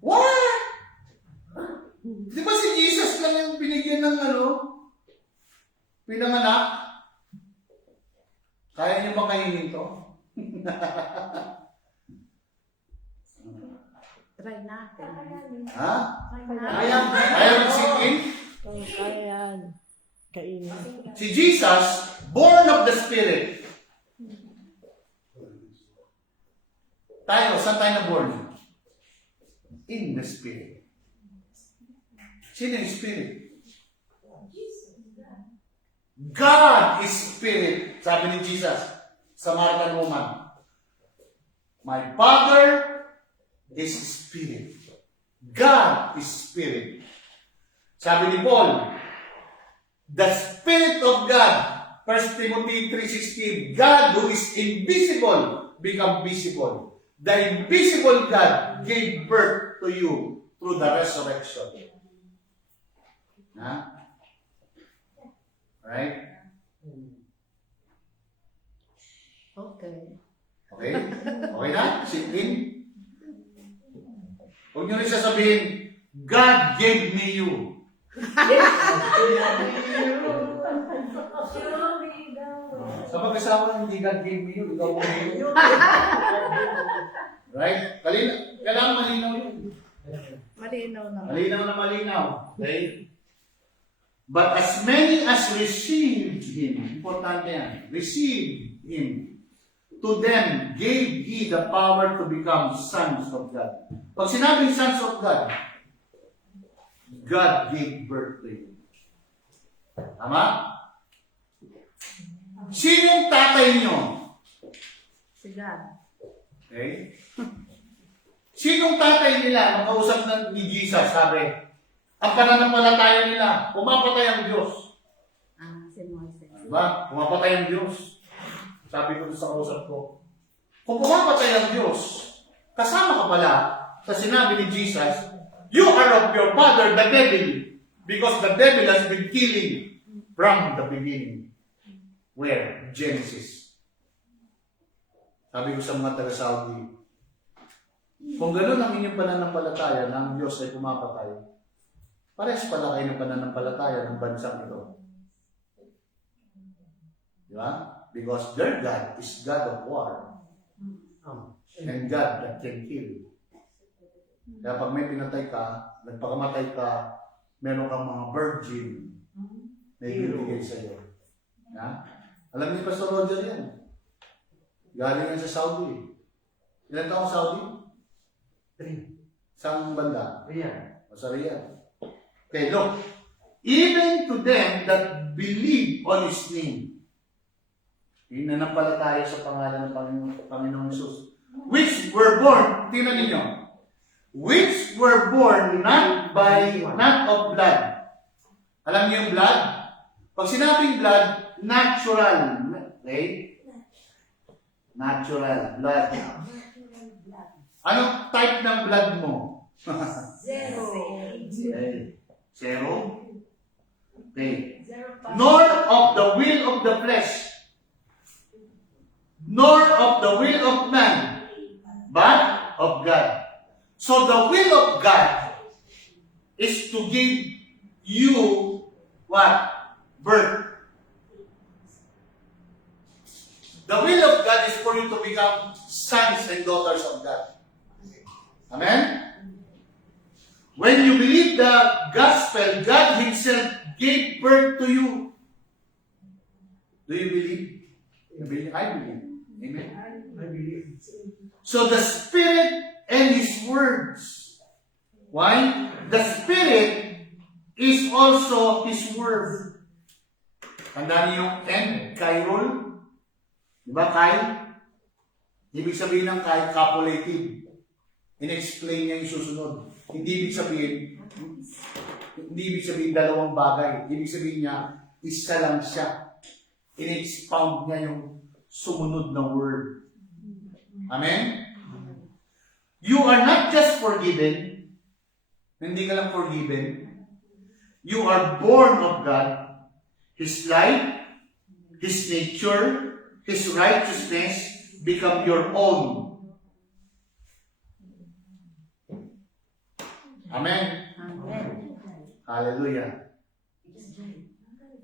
What? Di ba si Jesus lang yung binigyan ng pinanganak? Kaya niyo ba kainin to? Try natin. Ha? Kaya Ayaw mag-sing-in? yan. Kainin. Si Jesus, born of the Spirit. Tayo, saan tayo na-born? In the Spirit. Sino yung Spirit? God is Spirit. Sabi ni Jesus, Samaritan woman. My Father is Spirit. God is Spirit. Sabi ni Paul, the Spirit of God, 1 Timothy 3:16, God who is invisible become visible. The invisible God gave birth to you through the resurrection. Right? Okay. Okay? Okay na? Simple? Huwag nyo rin sasabihin, God gave me you. Sa mag-asawa, hindi God gave me you, ikaw mo you. Right? Kailangan malinaw yun. Malinaw naman. Malinaw na malinaw. Okay? But as many as received Him, importante yan, received Him, to them gave He the power to become sons of God. Pag sinabing sons of God, God gave birth to you. Tama? Sino yung tatay nyo? Si God. Okay? Sinong tatay nila? Makausap ni Jesus, sabi, ang pananampalataya nila, pumapatay ang Diyos. Si Moises. Diba? Pumapatay ang Diyos. Sabi ko sa kausap ko, kung pumapatay ang Diyos, kasama ka pala sa sinabi ni Jesus, you are of your father, the devil, because the devil has been killing from the beginning. Where? Genesis. Sabi ko sa mga taga-Saudi, kung gano'n ang inyong pananampalataya na ang Diyos ay pumapatay, parehas pala kayo ng pananampalataya ng bansang ito. Di ba? Because their God is God of war. And God that can kill. Kaya pag may pinatay ka, nagpakamatay ka, meron kang mga virgin na ibibigay sa iyo. Ha? Alam niyo Pastor Roger yan. Galing yan sa Saudi. Ilan taong Saudi? 3. Saan banda? Riyadh. O sa Riyadh. Okay, look. Even to them that believe on His name. Hinanampalataya sa pangalan ng Panginoong Jesus. Which were born, tingnan ninyo, which were born not of blood. Alam niyo yung blood? Pag sinabing blood, natural. Okay? Natural blood. Anong type ng blood mo? Zero. Okay. Zero? Okay. Zero. Nor of the will of the flesh, nor of the will of man, but of God. So the will of God is to give you what? Birth. The will of God is for you to become sons and daughters of God. Amen? When you believe the gospel, God Himself gave birth to you. Do you believe? You believe? I believe. Amen? I believe. So the Spirit and His words. Why? The Spirit is also His word. Tandaan niyo yung N, Kairol. Diba, Kai? Ibig sabihin ng Kai, copulative. In-explain niya yung susunod. Hindi ibig sabihin dalawang bagay. Ibig sabihin niya, isa lang siya. In-expound niya yung sumunod na word. Amen? You are not just forgiven. Hindi ka lang forgiven. You are born of God. His life, His nature, His righteousness become your own. Amen? Amen. Hallelujah.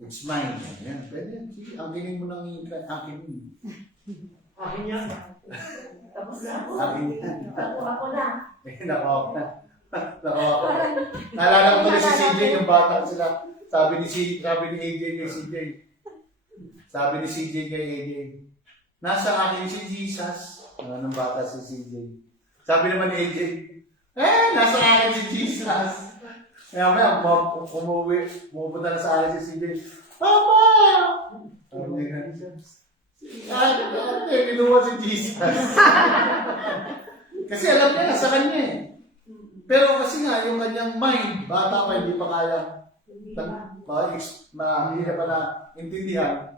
It's mine. Ayan. Pwede. Sige, angkinin mo ng angkinin. Akin yan. Tapos na ako. Akin yan. Ako na. Nakawak na. Nakawak na. Naalala ko tuloy si CJ, yung bata sila. Sabi ni AJ kay CJ. Sabi ni CJ kay AJ, nasa akin si Jesus. Ng bata si CJ. Sabi naman ni AJ, nasa akin si Jesus. Kaya maya, pumupunta na sa akin si CJ. Papa! Sabi niya, kinuha si Jesus. Kasi alam niya, nasa kanya eh. Pero kasi nga, yung kanyang mind, bata pa, hindi pa kaya, hindi pa na intindihan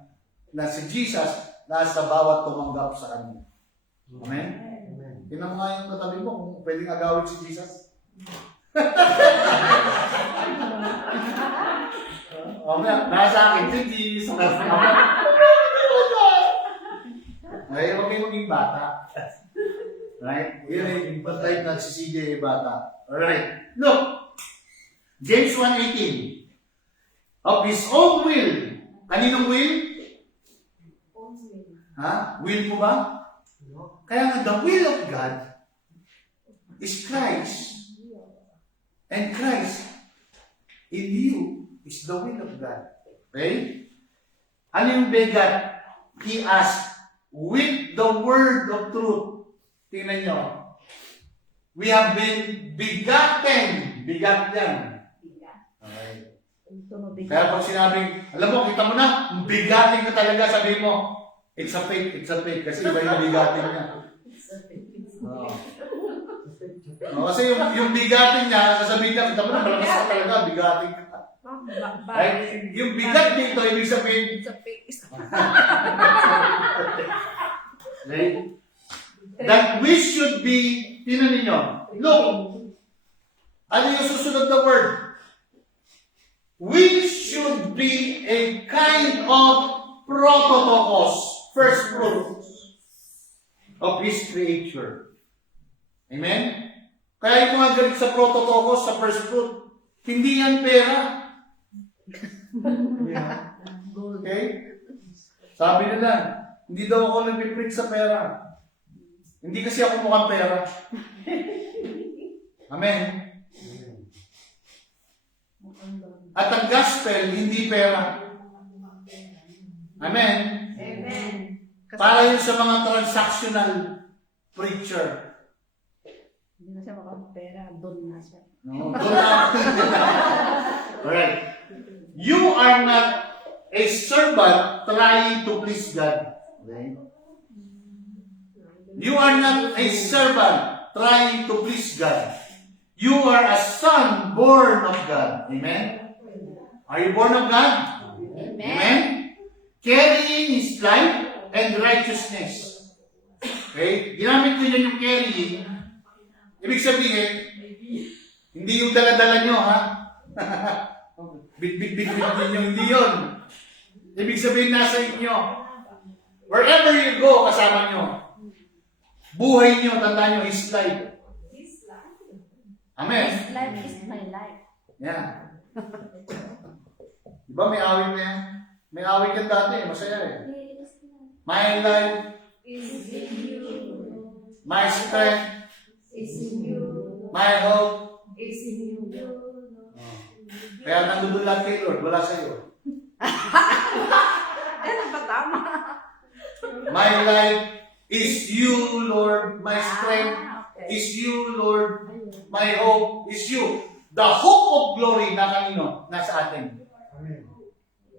na si Jesus nasa bawat tumanggap sa kanya. Amen? Tingnan mo nga yung katabi mo kung pwedeng agawin si Jesus. Nasa akin si Jesus. Ay, huwag kayo maging bata. Right? Yun yung type na si CJ bata. Alright. Look. James 1:18. Of his own will. Kaninong will? Ha? Will mo ba? Kaya nga, the will of God is Christ. And Christ in you is the will of God. Okay? Ano yung begat? He asked, with the word of truth. Tingnan nyo. We have been begotten. Bigat yan. Okay. Kaya pag sinabing, alam mo, kita mo na, bigatin ka talaga, sabihin mo, it's a fake, kasi iba yung bigatin niya. Kasi yung bigatin niya, sasabihin niya, kita mo na, malakas ka talaga, bigatin ka. Right? Yung bigat dito, ibig sabihin, It's a fake. right? That we should be, tinan ninyo, look, ano yung susunod na word? We should be a kind of prototokos, first fruits of His creature. Amen? Kaya yung mga galit sa prototokos, sa first fruit, hindi yan pera. Okay? Sabi nila, hindi daw ako nag-preach sa pera. Hindi kasi ako mukhang pera. Amen? At ang gospel, hindi pera. Amen? Amen. Para yun sa mga transactional preacher. Hindi na siya makapera, doon na siya. No, doon na. Alright. You are not a servant trying to please God. Okay? You are not a servant trying to please God. You are a son born of God. Amen? Are you born of God? Amen. Amen? Carrying His life, and righteousness. Okay? Ginamit ko yan yung carrying. Ibig sabihin, hindi yung dala-dala nyo, ha? Bit-bit-bit nyo, hindi yun. Ibig sabihin, nasa inyo. Wherever you go, kasama nyo. Buhay nyo, tandaan nyo, His life. Amen? Life is my life. Yeah. Diba may awit na yan? May awit yan dati, masaya eh. My life, Is in you. my strength, Is in you. my hope. Is in you. Kaya nandun lang kay Lord, wala sa'yo. Ano ba tama? My life is you, Lord. My strength is you, Lord. My hope is you. The hope of glory na kanino? Nasa atin. Amen.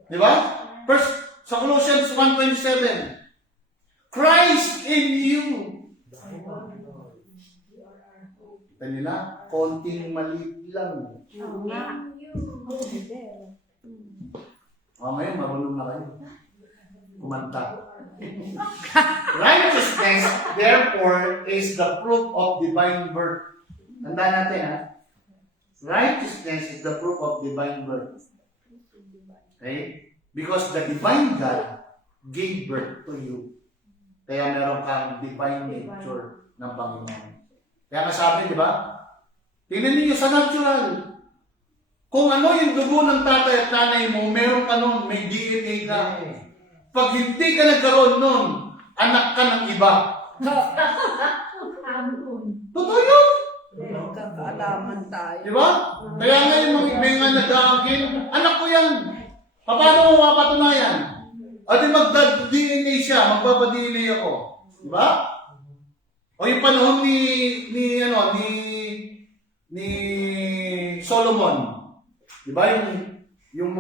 Di ba? First, sa Colossians 1:27. Christ in you. Kita nila, konting maliit lang. Oo nga. Ngayon, marunong na kayo. Kumanta. Righteousness, therefore, is the proof of divine birth. Tandaan natin, ha? Righteousness is the proof of divine birth. Okay? Because the divine God gave birth to you. Kaya meron kang divine nature ng Panginoon. Kaya nga sabi, di ba? Tingnan niyo sa natural. Kung ano yung dugo ng tatay at nanay mo, meron ka nun, may DNA ka. Pag hindi ka nagkaroon nun, anak ka ng iba. Totoo yun. Magkakaalaman tayo. Di ba? Kaya nga yung may nga nag-aagin, anak ko yan. Paano mo mapatunayan? O di magda-DNA siya, magpapa-DNA ako. Di ba? O yung panahon ni Solomon. Di ba? Yung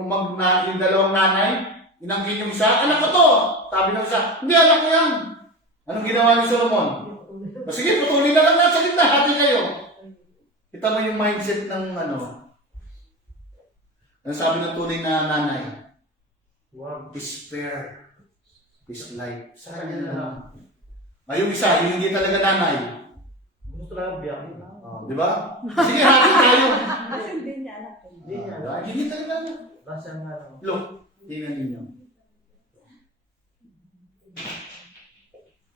dalawang nanay, inangkin yung isa, anak ko to. Sabi ng isa, hindi, anak ko yan. Anong ginawa ni Solomon? Sige, putulin na lang sa gitna, hati kayo. Kita mo yung mindset ng ano sabi ng tunay na nanay? Wow. His spare, his life. Sa kanya na lang. Yung isa, yung hindi talaga nanay. Gusto lang biyakin. Di ba? Sige, hati tayo. Kasi hindi niya anak ko. Hindi niya. Hindi talaga. Basta nga lang. Look, tingnan ninyo.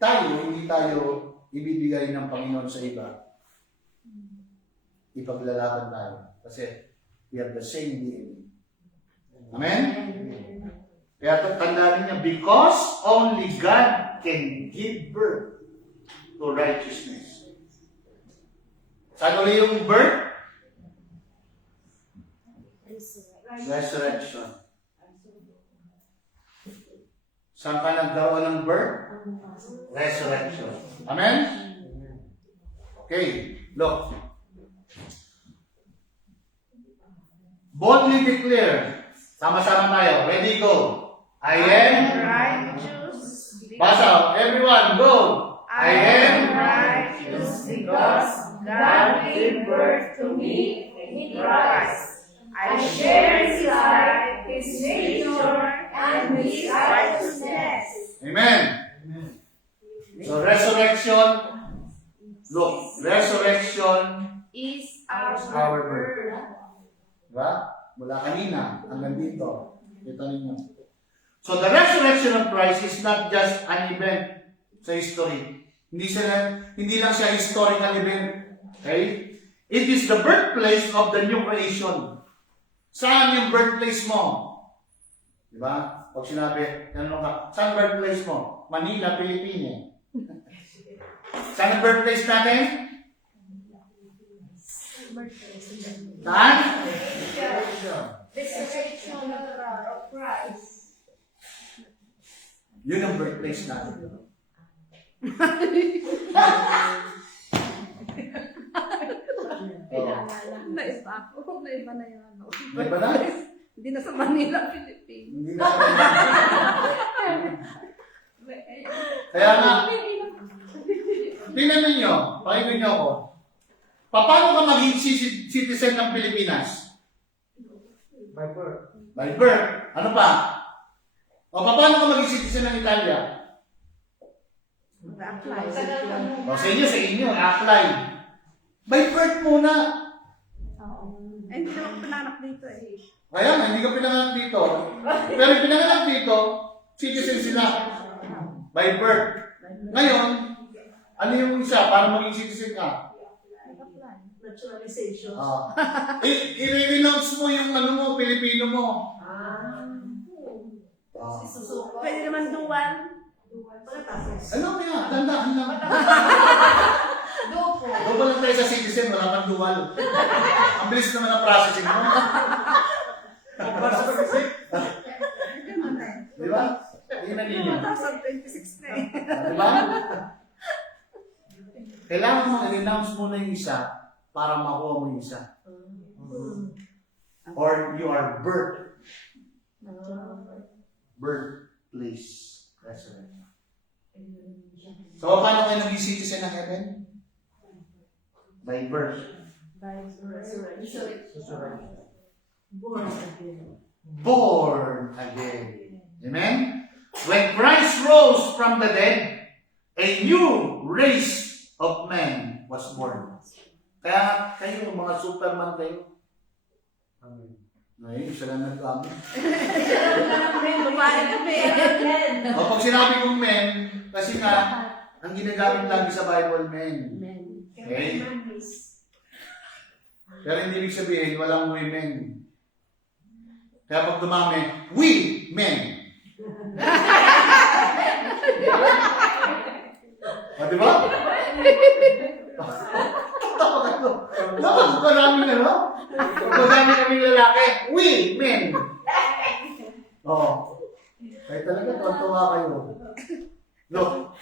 Tayo, hindi tayo ibibigay ng Panginoon sa iba. Ipaglalaban tayo. Kasi we have the same DNA. Amen? Kaya tandaan niya, because only God can give birth to righteousness. Saan ulit yung birth? Resurrection. Saan ka nagkaroon ng birth? Resurrection. Amen? Okay, look. Boldly declare. Sama-sama tayo. Ready, go. I am righteous. Basa, everyone, go. I am righteous because God gave birth to me in Christ. I share His life, His nature, and His righteousness. Amen. So resurrection, look, resurrection Is our birth. Diba? Mula kanina, hanggang dito. Kita ninyo. So the resurrection of Christ is not just an event sa history. Hindi lang siya historical event. Okay? It is the birthplace of the new creation. Saan yung birthplace mo? Diba? Pag sinabi, tanong ka, saan birthplace mo? Manila, Pilipinas. Saan ang birthplace natin? Saan? Resurrection of Christ. Yun ang birthplace natin. Naiba ako. Naiba na yun. May ba na? Hindi na sa Manila, Philippines. Hindi na. Kaya nga, tingnan ninyo, pakinggan nyo ako. Paano ka maging citizen ng Pilipinas? By birth. By birth. Ano pa? O paano ka maging citizen ng Italia? O sa inyo, apply. By birth muna. Hindi naman pinanak dito eh. Kaya nga, hindi ka pinanganak dito. Pero yung pinanganak dito, citizen sila. By birth. Ngayon, ano yung isa para maging citizen ka? Naturalization. I-renounce mo yung ano mo, Pilipino mo. Susuko. Pwede naman duwan. Pagkatapos. Ano kaya? Dandahan lang. Dupo. Doon lang tayo sa citizen, wala pang dual. Ang bilis naman ang processing mo. Di ba? Hindi nagiging. 2026 na eh. Di ba? Kailangan mo i-renounce mo na yung isa para makuha mo yung isa. Or you are birthplace. That's right. So, paano kayo naging citizen ng heaven? By birth. Born again. Amen? When Christ rose from the dead, a new race of men was born. Kaya kayo, mga Superman kayo. Ngayon, siya lang nag-amin. Babae kami. O pag sinabi kong men, kasi nga, ang ginagamit lagi sa Bible, men. Okay? Pero hindi ibig sabihin, walang women. Kaya pag dumami, we men. O, diba? Dapat ko namin ano? Pag dami kaming lalaki, we men. Oo. Kaya talaga, tuwa kayo. Look,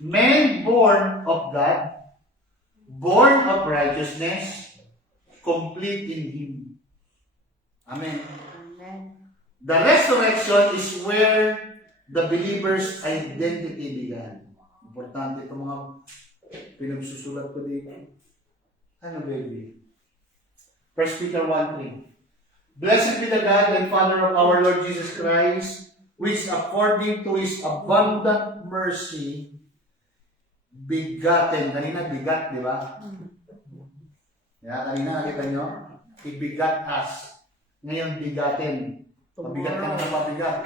men born of God, born of righteousness, complete in Him. Amen. The resurrection is where the believer's identity began. Importante ito mga pinagsusulat ko dito. Ano baby? 1 Peter 1:3. Blessed be the God and Father of our Lord Jesus Christ, which according to His abundant mercy, begotten. Kanina, bigat, di ba? Kanina, nakita nyo? Ibigat us. Ngayon, bigatin. Mabigat ka na ng mabigat.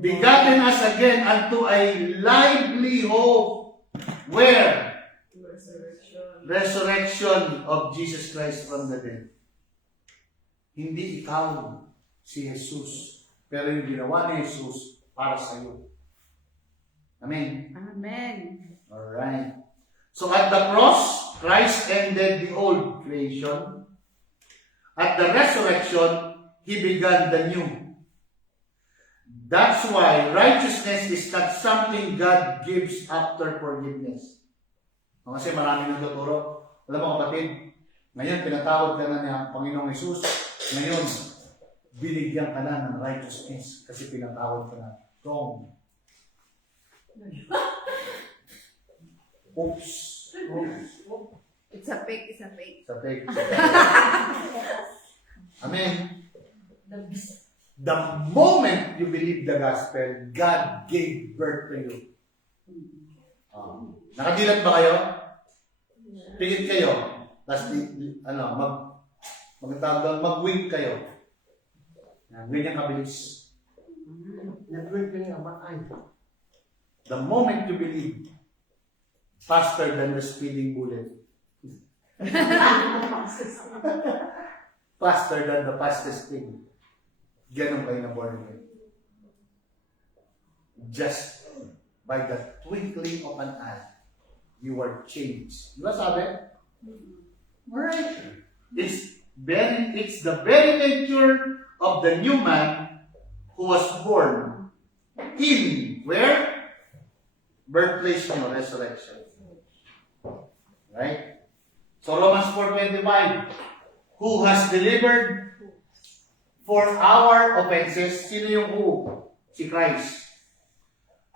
Begotten us again unto a lively hope. Where? Resurrection of Jesus Christ from the dead. Hindi ikaw si Jesus, pero yung ginawa ni Jesus para sa iyo. Amen. Amen. Alright. So at the cross, Christ ended the old creation. At the resurrection, He began the new. That's why righteousness is not something God gives after forgiveness. Kasi maraming nagtuturo. Alam mo kapatid, ngayon pinatawad ka na niya Panginoong Jesus. Ngayon, binigyan ka na ng righteousness kasi pinatawad ka na. Wrong. Oops. It's a fake, it's a fake. Sa fake. Amen. The moment you believe the gospel, God gave birth to you. Nakadilat ba kayo? Pigit kayo. Tapos, mag-wink kayo. Ganyan kabilis. Network yung ama ay. The moment you believe, faster than the speeding bullet. Faster than the fastest thing. Ganun kayo na born again. Just by the twinkling of an eye, you are changed. Di ba sabi? Alright. It's the very nature of the new man who was born in where? Birthplace no resurrection. Right? So Romans 4:25, who has delivered for our offenses. Sino yung who? Si Christ.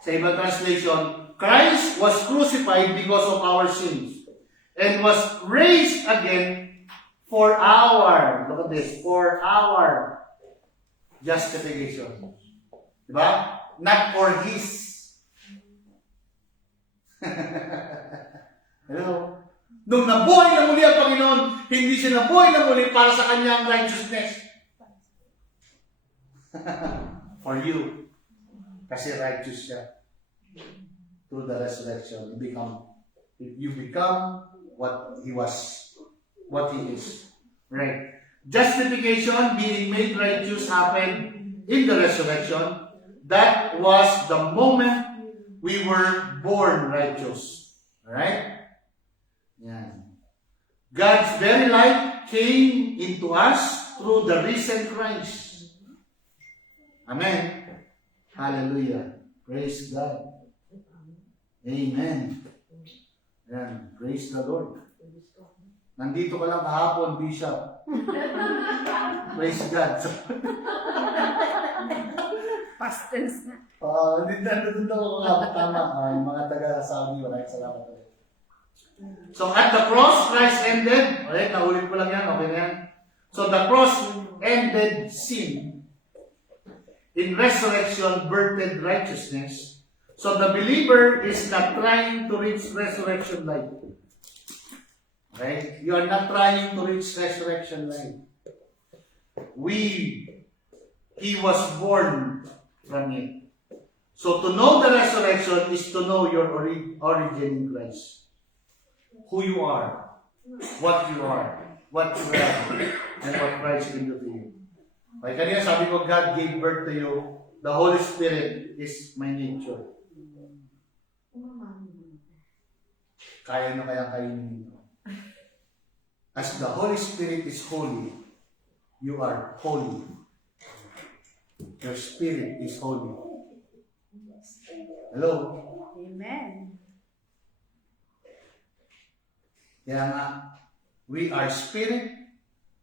Sa ibang translation, Christ was crucified because of our sins and was raised again for our, look at this, for our justification. Diba? Not for His. Hello? Nung nabuhay na muli ang Panginoon, hindi siya nabuhay na muli para sa kanyang righteousness. For you. Kasi righteous siya. Through the resurrection, you become what he was, what he is. Right? Justification, being made righteous, happened in the resurrection. That was the moment we were born righteous. Alright? Yan. God's very light came into us through the risen Christ. Amen. Hallelujah. Praise God. Amen. Yan. Praise the Lord. Nandito ka lang kahapon, Bishop. Praise God. Past tense na. Nandito ako kahapon, tama. Mga taga-Saudi, maraming salamat ulit. So at the cross, Christ ended. Alright, naulit ko lang yan. Okay na yan. So the cross ended sin. In resurrection, birthed righteousness. So the believer is not trying to reach resurrection life. Right? You are not trying to reach resurrection life. He was born from it. So to know the resurrection is to know your origin in Christ. Who you are, what you are, what you have, and what Christ can do to you. Okay, kanina sabi ko, God gave birth to you. The Holy Spirit is my nature. Kaya nyo kaya kainin nito. As the Holy Spirit is holy, you are holy. Your spirit is holy. Hello? Amen. Kaya nga, we are spirit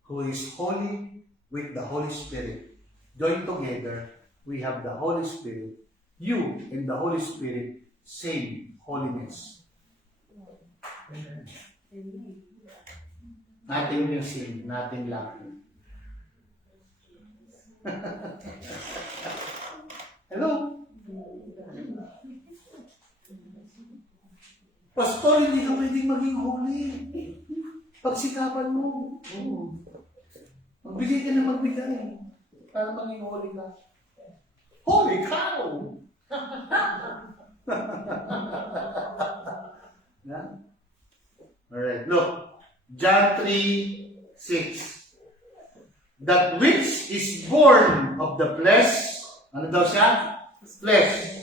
who is holy with the Holy Spirit. Join together, we have the Holy Spirit. You and the Holy Spirit, same holiness. Amen. Nothing missing, nothing lacking. Hello? Pastor, hindi ka pwedeng maging holy. Pagsikapan mo. Magbigay ka na magbigay. Para maging holy ka. Holy cow! Yeah? Alright, look. John 3:6. That which is born of the flesh, ano daw siya? Flesh.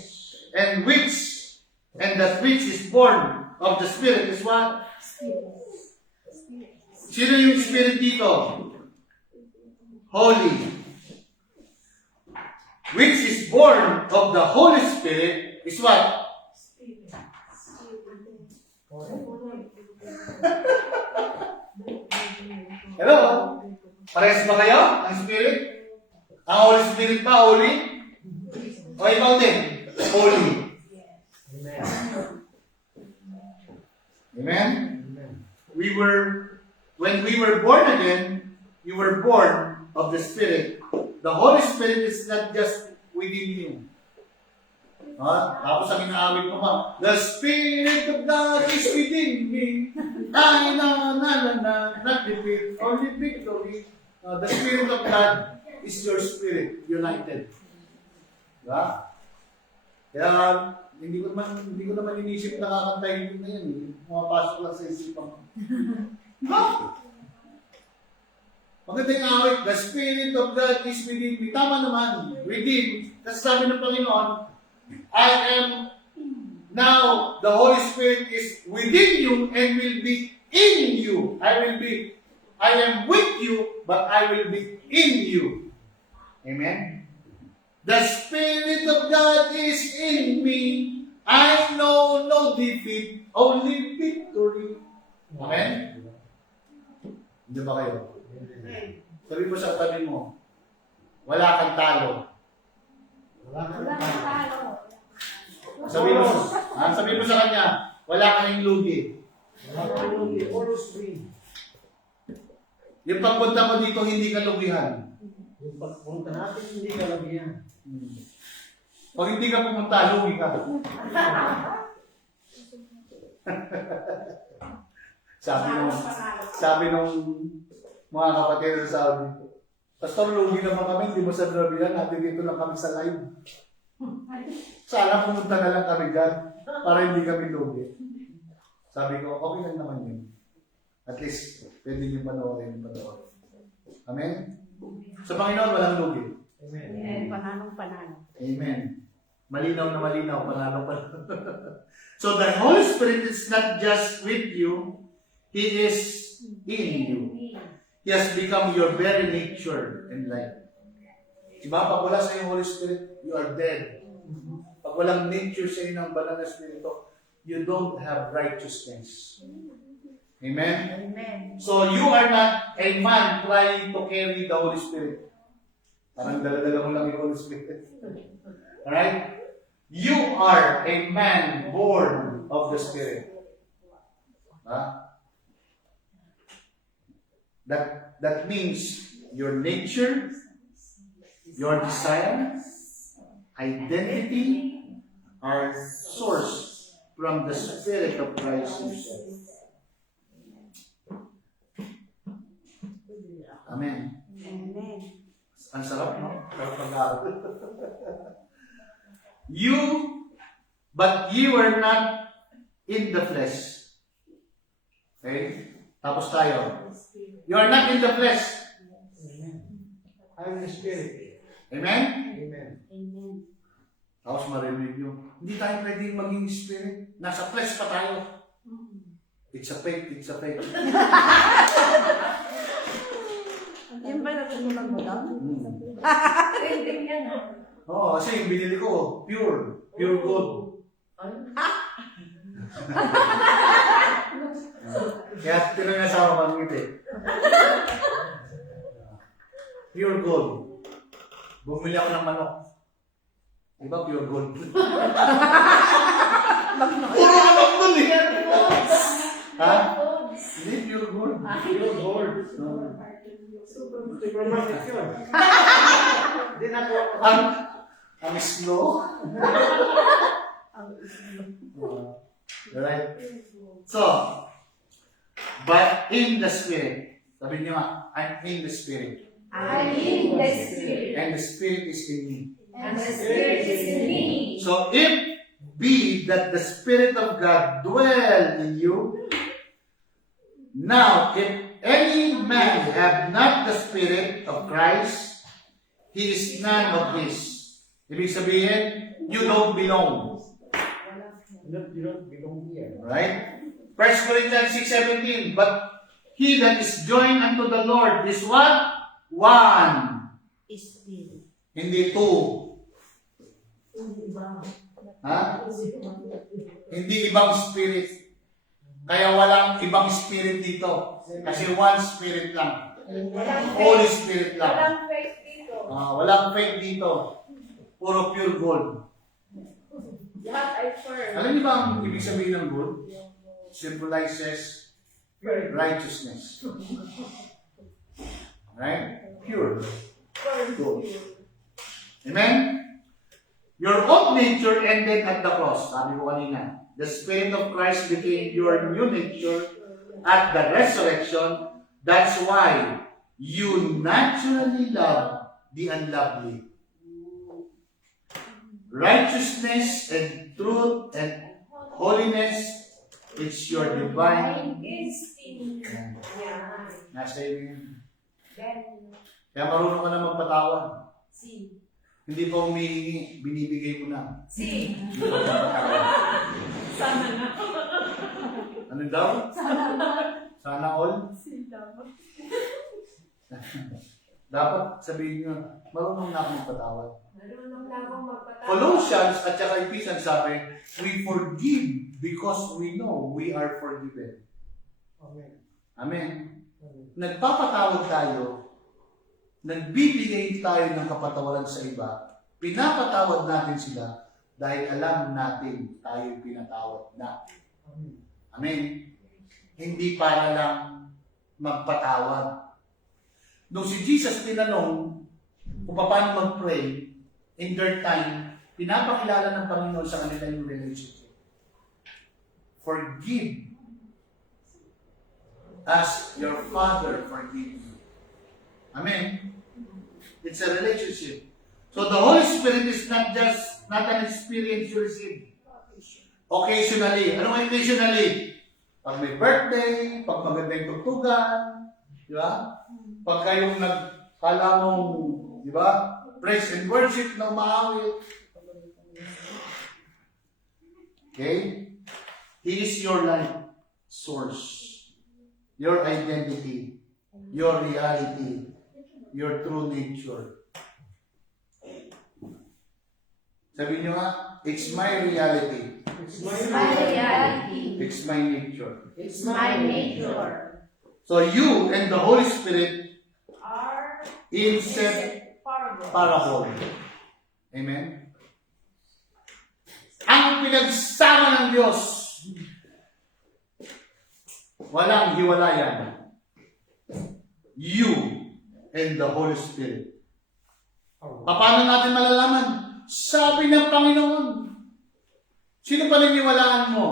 And that which is born of the Spirit is what? Sino yung Spirit dito? Holy. Which is born of the Holy Spirit is what? Hello? Parehas ba kayo? Ang Spirit? Ang Holy Spirit ba? Holy? O ikaw din? Holy. Amen? When we were born again, you were born of the Spirit. The Holy Spirit is not just within you. Tapos ang inaawit mo ba? The Spirit of God is within me. Not repeat, only victory. The Spirit of God is your spirit, united. Diba? Kaya, hindi ko naman inisip na kakantahin yun na yan. Pumapasok lang sa isipan ko. Maganda yung awit, the Spirit of God is within me. Tama naman, within. Kasi sabi ng Panginoon, I am now, the Holy Spirit is within you and will be in you. I am with you, but I will be in you. Amen? The Spirit of God is in me. I know no defeat, only victory. Amen? Hindi ba kayo? Sabi mo sa tabi mo, wala kang talo. Sabi mo sa kanya, wala kang lugi. Yung pagpunta mo dito, hindi ka lugihan. Yung pagpunta natin, hindi ka labihan. Pag hindi ka pumunta, lugi ka. sabi nung mga kapatid sa Saudi, Pastor, lugi naman kami, hindi mo sabihan, natin dito lang kami sa live. Sana pumunta na lang kami dyan para hindi kami lugi. Sabi ko, okay lang naman yun. At least, pwede nyo panoorin. Amen? Sa Panginoon, walang lugi. Amen. Pananong-panano. Amen. Malinaw na malinaw, panalo. So the Holy Spirit is not just with you, He is in you. He has become your very nature and life. Diba? Pag wala sa iyo Holy Spirit, you are dead. Pag walang nature sa iyo ng banal na Espiritu, you don't have righteousness. Amen? Amen. So you are not a man trying to carry the Holy Spirit. Parang dala-dala mo lang yung Holy Spirit. Alright? You are a man born of the Spirit. That means your nature, your desire, identity are sourced from the Spirit of Christ Himself. Amen. Amen. Ang sarap, no? But you are not in the flesh. Okay? Tapos tayo. You are not in the flesh. Amen. I'm in the Spirit. Amen? Amen. Amen. Tapos marinig nyo, hindi tayo pwedeng maging spirit. Nasa flesh pa tayo. It's a fake. Yan ba natutulog mo daw? Trending yan. Oo, kasi yung binili ko, pure gold. Kaya tinangasama ko ng ngiti. Pure gold. Bumili ako ng manok. Diba pure gold? Puro manok nun eh! Ha? Hindi, pure gold. Pure gold. Supermarket yun. Hindi na po. Ang slow. Alright? So, but in the Spirit, sabi niyo nga, I'm in the Spirit. I'm in the Spirit. And the Spirit is in me. And the Spirit is in me. So if be that the Spirit of God dwell in you, now if any man have not the Spirit of Christ, he is none of his. Ibig sabihin, you don't belong. You don't belong here. Right? 1 Corinthians 6:17, but he that is joined unto the Lord is what? One. Spirit. Hindi two. Ha? Hindi ibang spirit. Kaya walang ibang spirit dito. Kasi one spirit lang. Holy Spirit lang. Walang fake dito. Walang fake dito. Puro pure gold. Lahat ay firm. Alam niyo ba ang ibig sabihin ng gold? Symbolizes righteousness. Right? Pure. Gold. Amen? Your old nature ended at the cross. Sabi ko kanina. The Spirit of Christ became your new nature at the resurrection. That's why you naturally love the unlovely. Righteousness and truth and holiness, it's your divine instinct. Yan. nasa iyo yun. Then, Kaya marunong ka na magpatawad. see. Hindi pa humihingi, binibigay mo na. See. Hindi pa magpatawad. Sana na. Ano daw? Sana all? Dapat sabihin nyo, marunong na akong magpatawad. Marunong na akong magpatawad. Colossians at saka Ephesians sabi, we forgive because we know we are forgiven. Amen. Amen. Nagpapatawad tayo, nagbibigay tayo ng kapatawaran sa iba, pinapatawad natin sila dahil alam natin tayo pinatawad na. Amen. Hindi para lang magpatawad. Nung si Jesus tinanong kung paano mag-pray, in their time, pinapakilala ng Panginoon sa kanila yung relationship. forgive as your Father forgives you. Amen. It's a relationship. So the Holy Spirit is not an experience you receive. Occasionally. Ano ang occasionally? Pag may birthday, pag magandang tugtugan, di ba? Pag kayong nagkala mong, di ba? Praise and worship na maawit. Okay? He is your life source. Your identity. Your reality. Your true nature. Sabihin nyo nga, it's my reality. It's It's my reality. It's my nature. It's my nature. So you and the Holy Spirit Are inseparable. inseparable. Amen? Ang pinagsama ng Diyos, walang hiwalayan. You and the Holy Spirit. Paano natin malalaman? Sabi ng Panginoon. Sino paniniwalaan mo?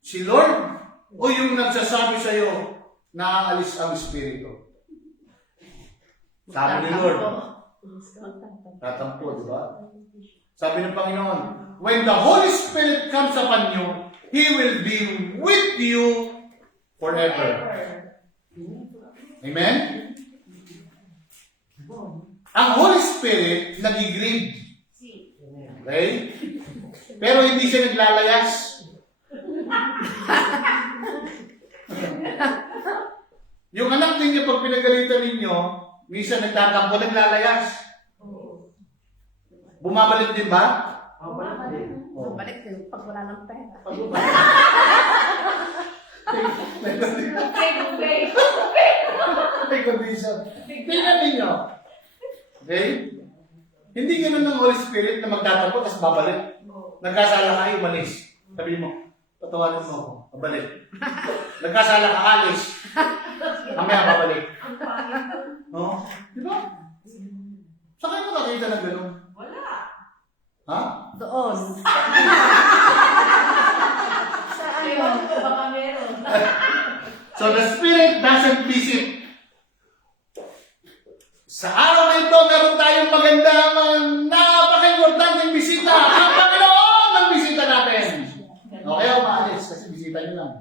Si Lord? O yung nagsasabi sa iyo na aalis ang Espiritu? Sabi ni Lord. Tatampo, di ba? Sabi ng Panginoon, when the Holy Spirit comes upon you, He will be with you forever. Amen? Ang Holy Spirit nag-grieve. Okay? Pero hindi siya naglalayas. Yung anak ninyo, pag pinagalitan ninyo, minsan nagtatampo, naglalayas. Bumabalik din ba? Oh. Balik din pag wala ng pera. Take a visa. Tingnan ninyo. Okay? Hindi ganun ng Holy Spirit na magtatampo, tapos babalik. Nagkasala kayo, umalis. Sabi mo, patawarin mo ako, babalik. Nagkasala ka, alis. Mamaya babalik. No? Di ba? Saan kayo nakakita ng ganun? Wala. Ha? Doon. Saan yun? Baka meron. So the Spirit doesn't visit. Sa araw na ito, meron tayong magandang, napaka-importanteng bisita. Ang Panginoon ang bisita natin. Okay, umaalis kasi bisita niyo lang.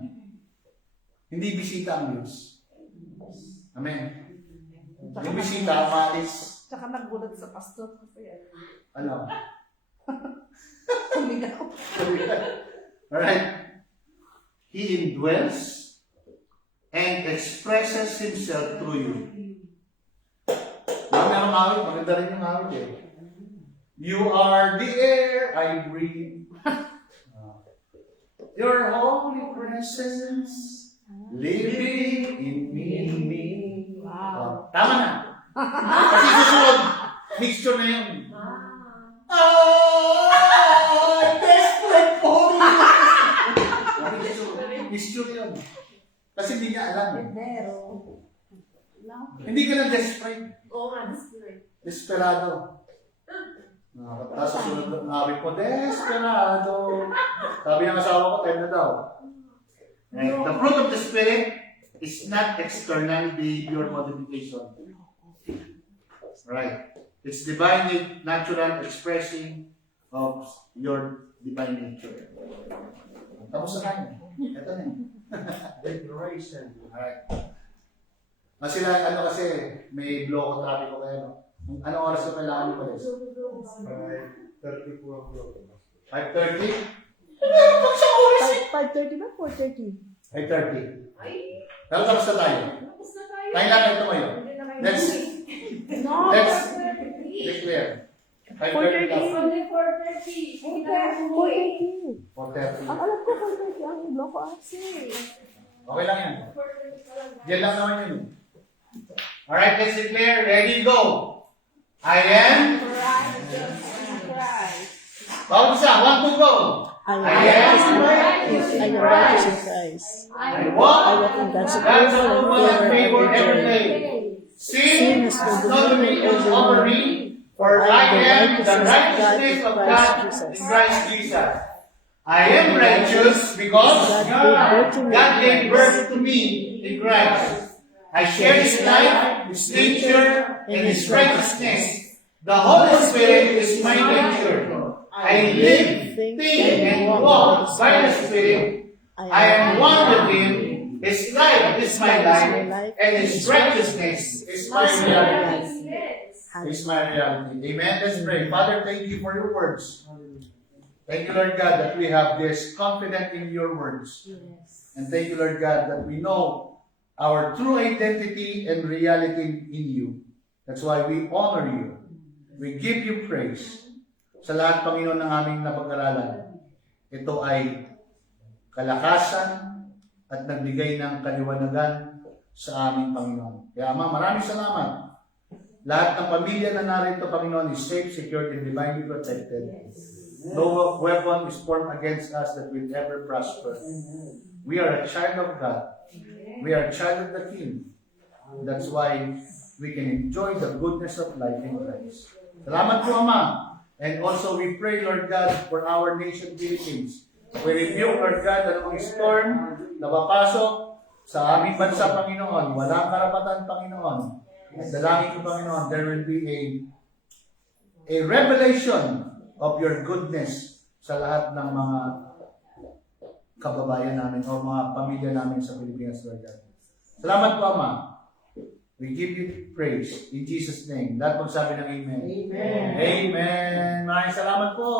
Hindi bisita ang Diyos. Amen. Yung bisita, umaalis. Tsaka nagulat sa pastor kasi Ano? kumigaw. Alright? He indwells and expresses Himself through you. Ang awit, maganda rin yung awit eh. You are the air I breathe. Your holy presence living in me. Wow. Tama na. Kasi susunod, mixture na yun. Desperate for you. Mixture yun. Kasi hindi niya alam. Pero, no? Hindi ka na desperate. Oo nga, the Spirit. Desperado. Tapos susunod ng awit ko, desperado. Sabi ng asawa ko, time na daw. Right. The fruit of the Spirit is not external behavior modification. Right. It's divine natural expressing of your divine nature. Tapos na kayo. Ito na. Declaration. Alright. Sila, ano kasi, may block traffic ko kayo. Anong oras ko kailangan nyo palis? 5:30 po ang vlog. 5:30? Pag sa oras eh! 5:30 ba? 4:30? 5:30. Ay, Pero tapos na tayo. tapos na tayo. Tayo lang ito kayo. Hindi na kayo Let's No. Let's 4:30. declare. 5:30 tapos. Only 4:30. Hindi na kayo umuwi. 4:30. Ang alam ko 4:30 ang block ko kasi. Okay lang yan. 4:30 pa lang. Diyan lang naman yun. Alright, let's declare. Ready, go! I am. Bawat isa, 1, 2, go! I am. I am righteous in Christ. I walk in God's God's approval approval and favor every day. day. Sin has no dominion over me, for I am the righteousness of God in Christ Jesus. I am righteous because God gave birth to me in Christ. I share His life, His nature, and His righteousness. The Holy Spirit is my nature. I live, think, and walk by the Spirit. I am one with Him. His life is my life, and His righteousness is my reality. Is my reality. Amen. Let's pray. Father, thank you for your words. Thank you, Lord God, that we have this confidence in your words. And thank you, Lord God, that we know our true identity and reality in you. That's why we honor you. We give you praise. Sa lahat, Panginoon, ng aming napag-aralan, ito ay kalakasan at nagbigay ng kaliwanagan sa aming Panginoon. Kaya, Ama, maraming salamat. Lahat ng pamilya na narito, Panginoon, is safe, secured, and divinely protected. No weapon is formed against us that will ever prosper. We are a child of God. We are a child of the King. That's why we can enjoy the goodness of life in Christ. Salamat po, Ama. And also we pray, Lord God, for our nation, Philippines. We rebuke, Lord God, anong storm na papasok sa aming bansa, Panginoon. Walang karapatan, Panginoon. At dalangin ko, Panginoon, there will be a revelation of your goodness sa lahat ng mga kababayan namin o mga pamilya namin sa Pilipinas, Lord God. Salamat po, Ama. We give you praise in Jesus' name. Lahat magsabi ng Amen. Amen. Amen. Maraming salamat po.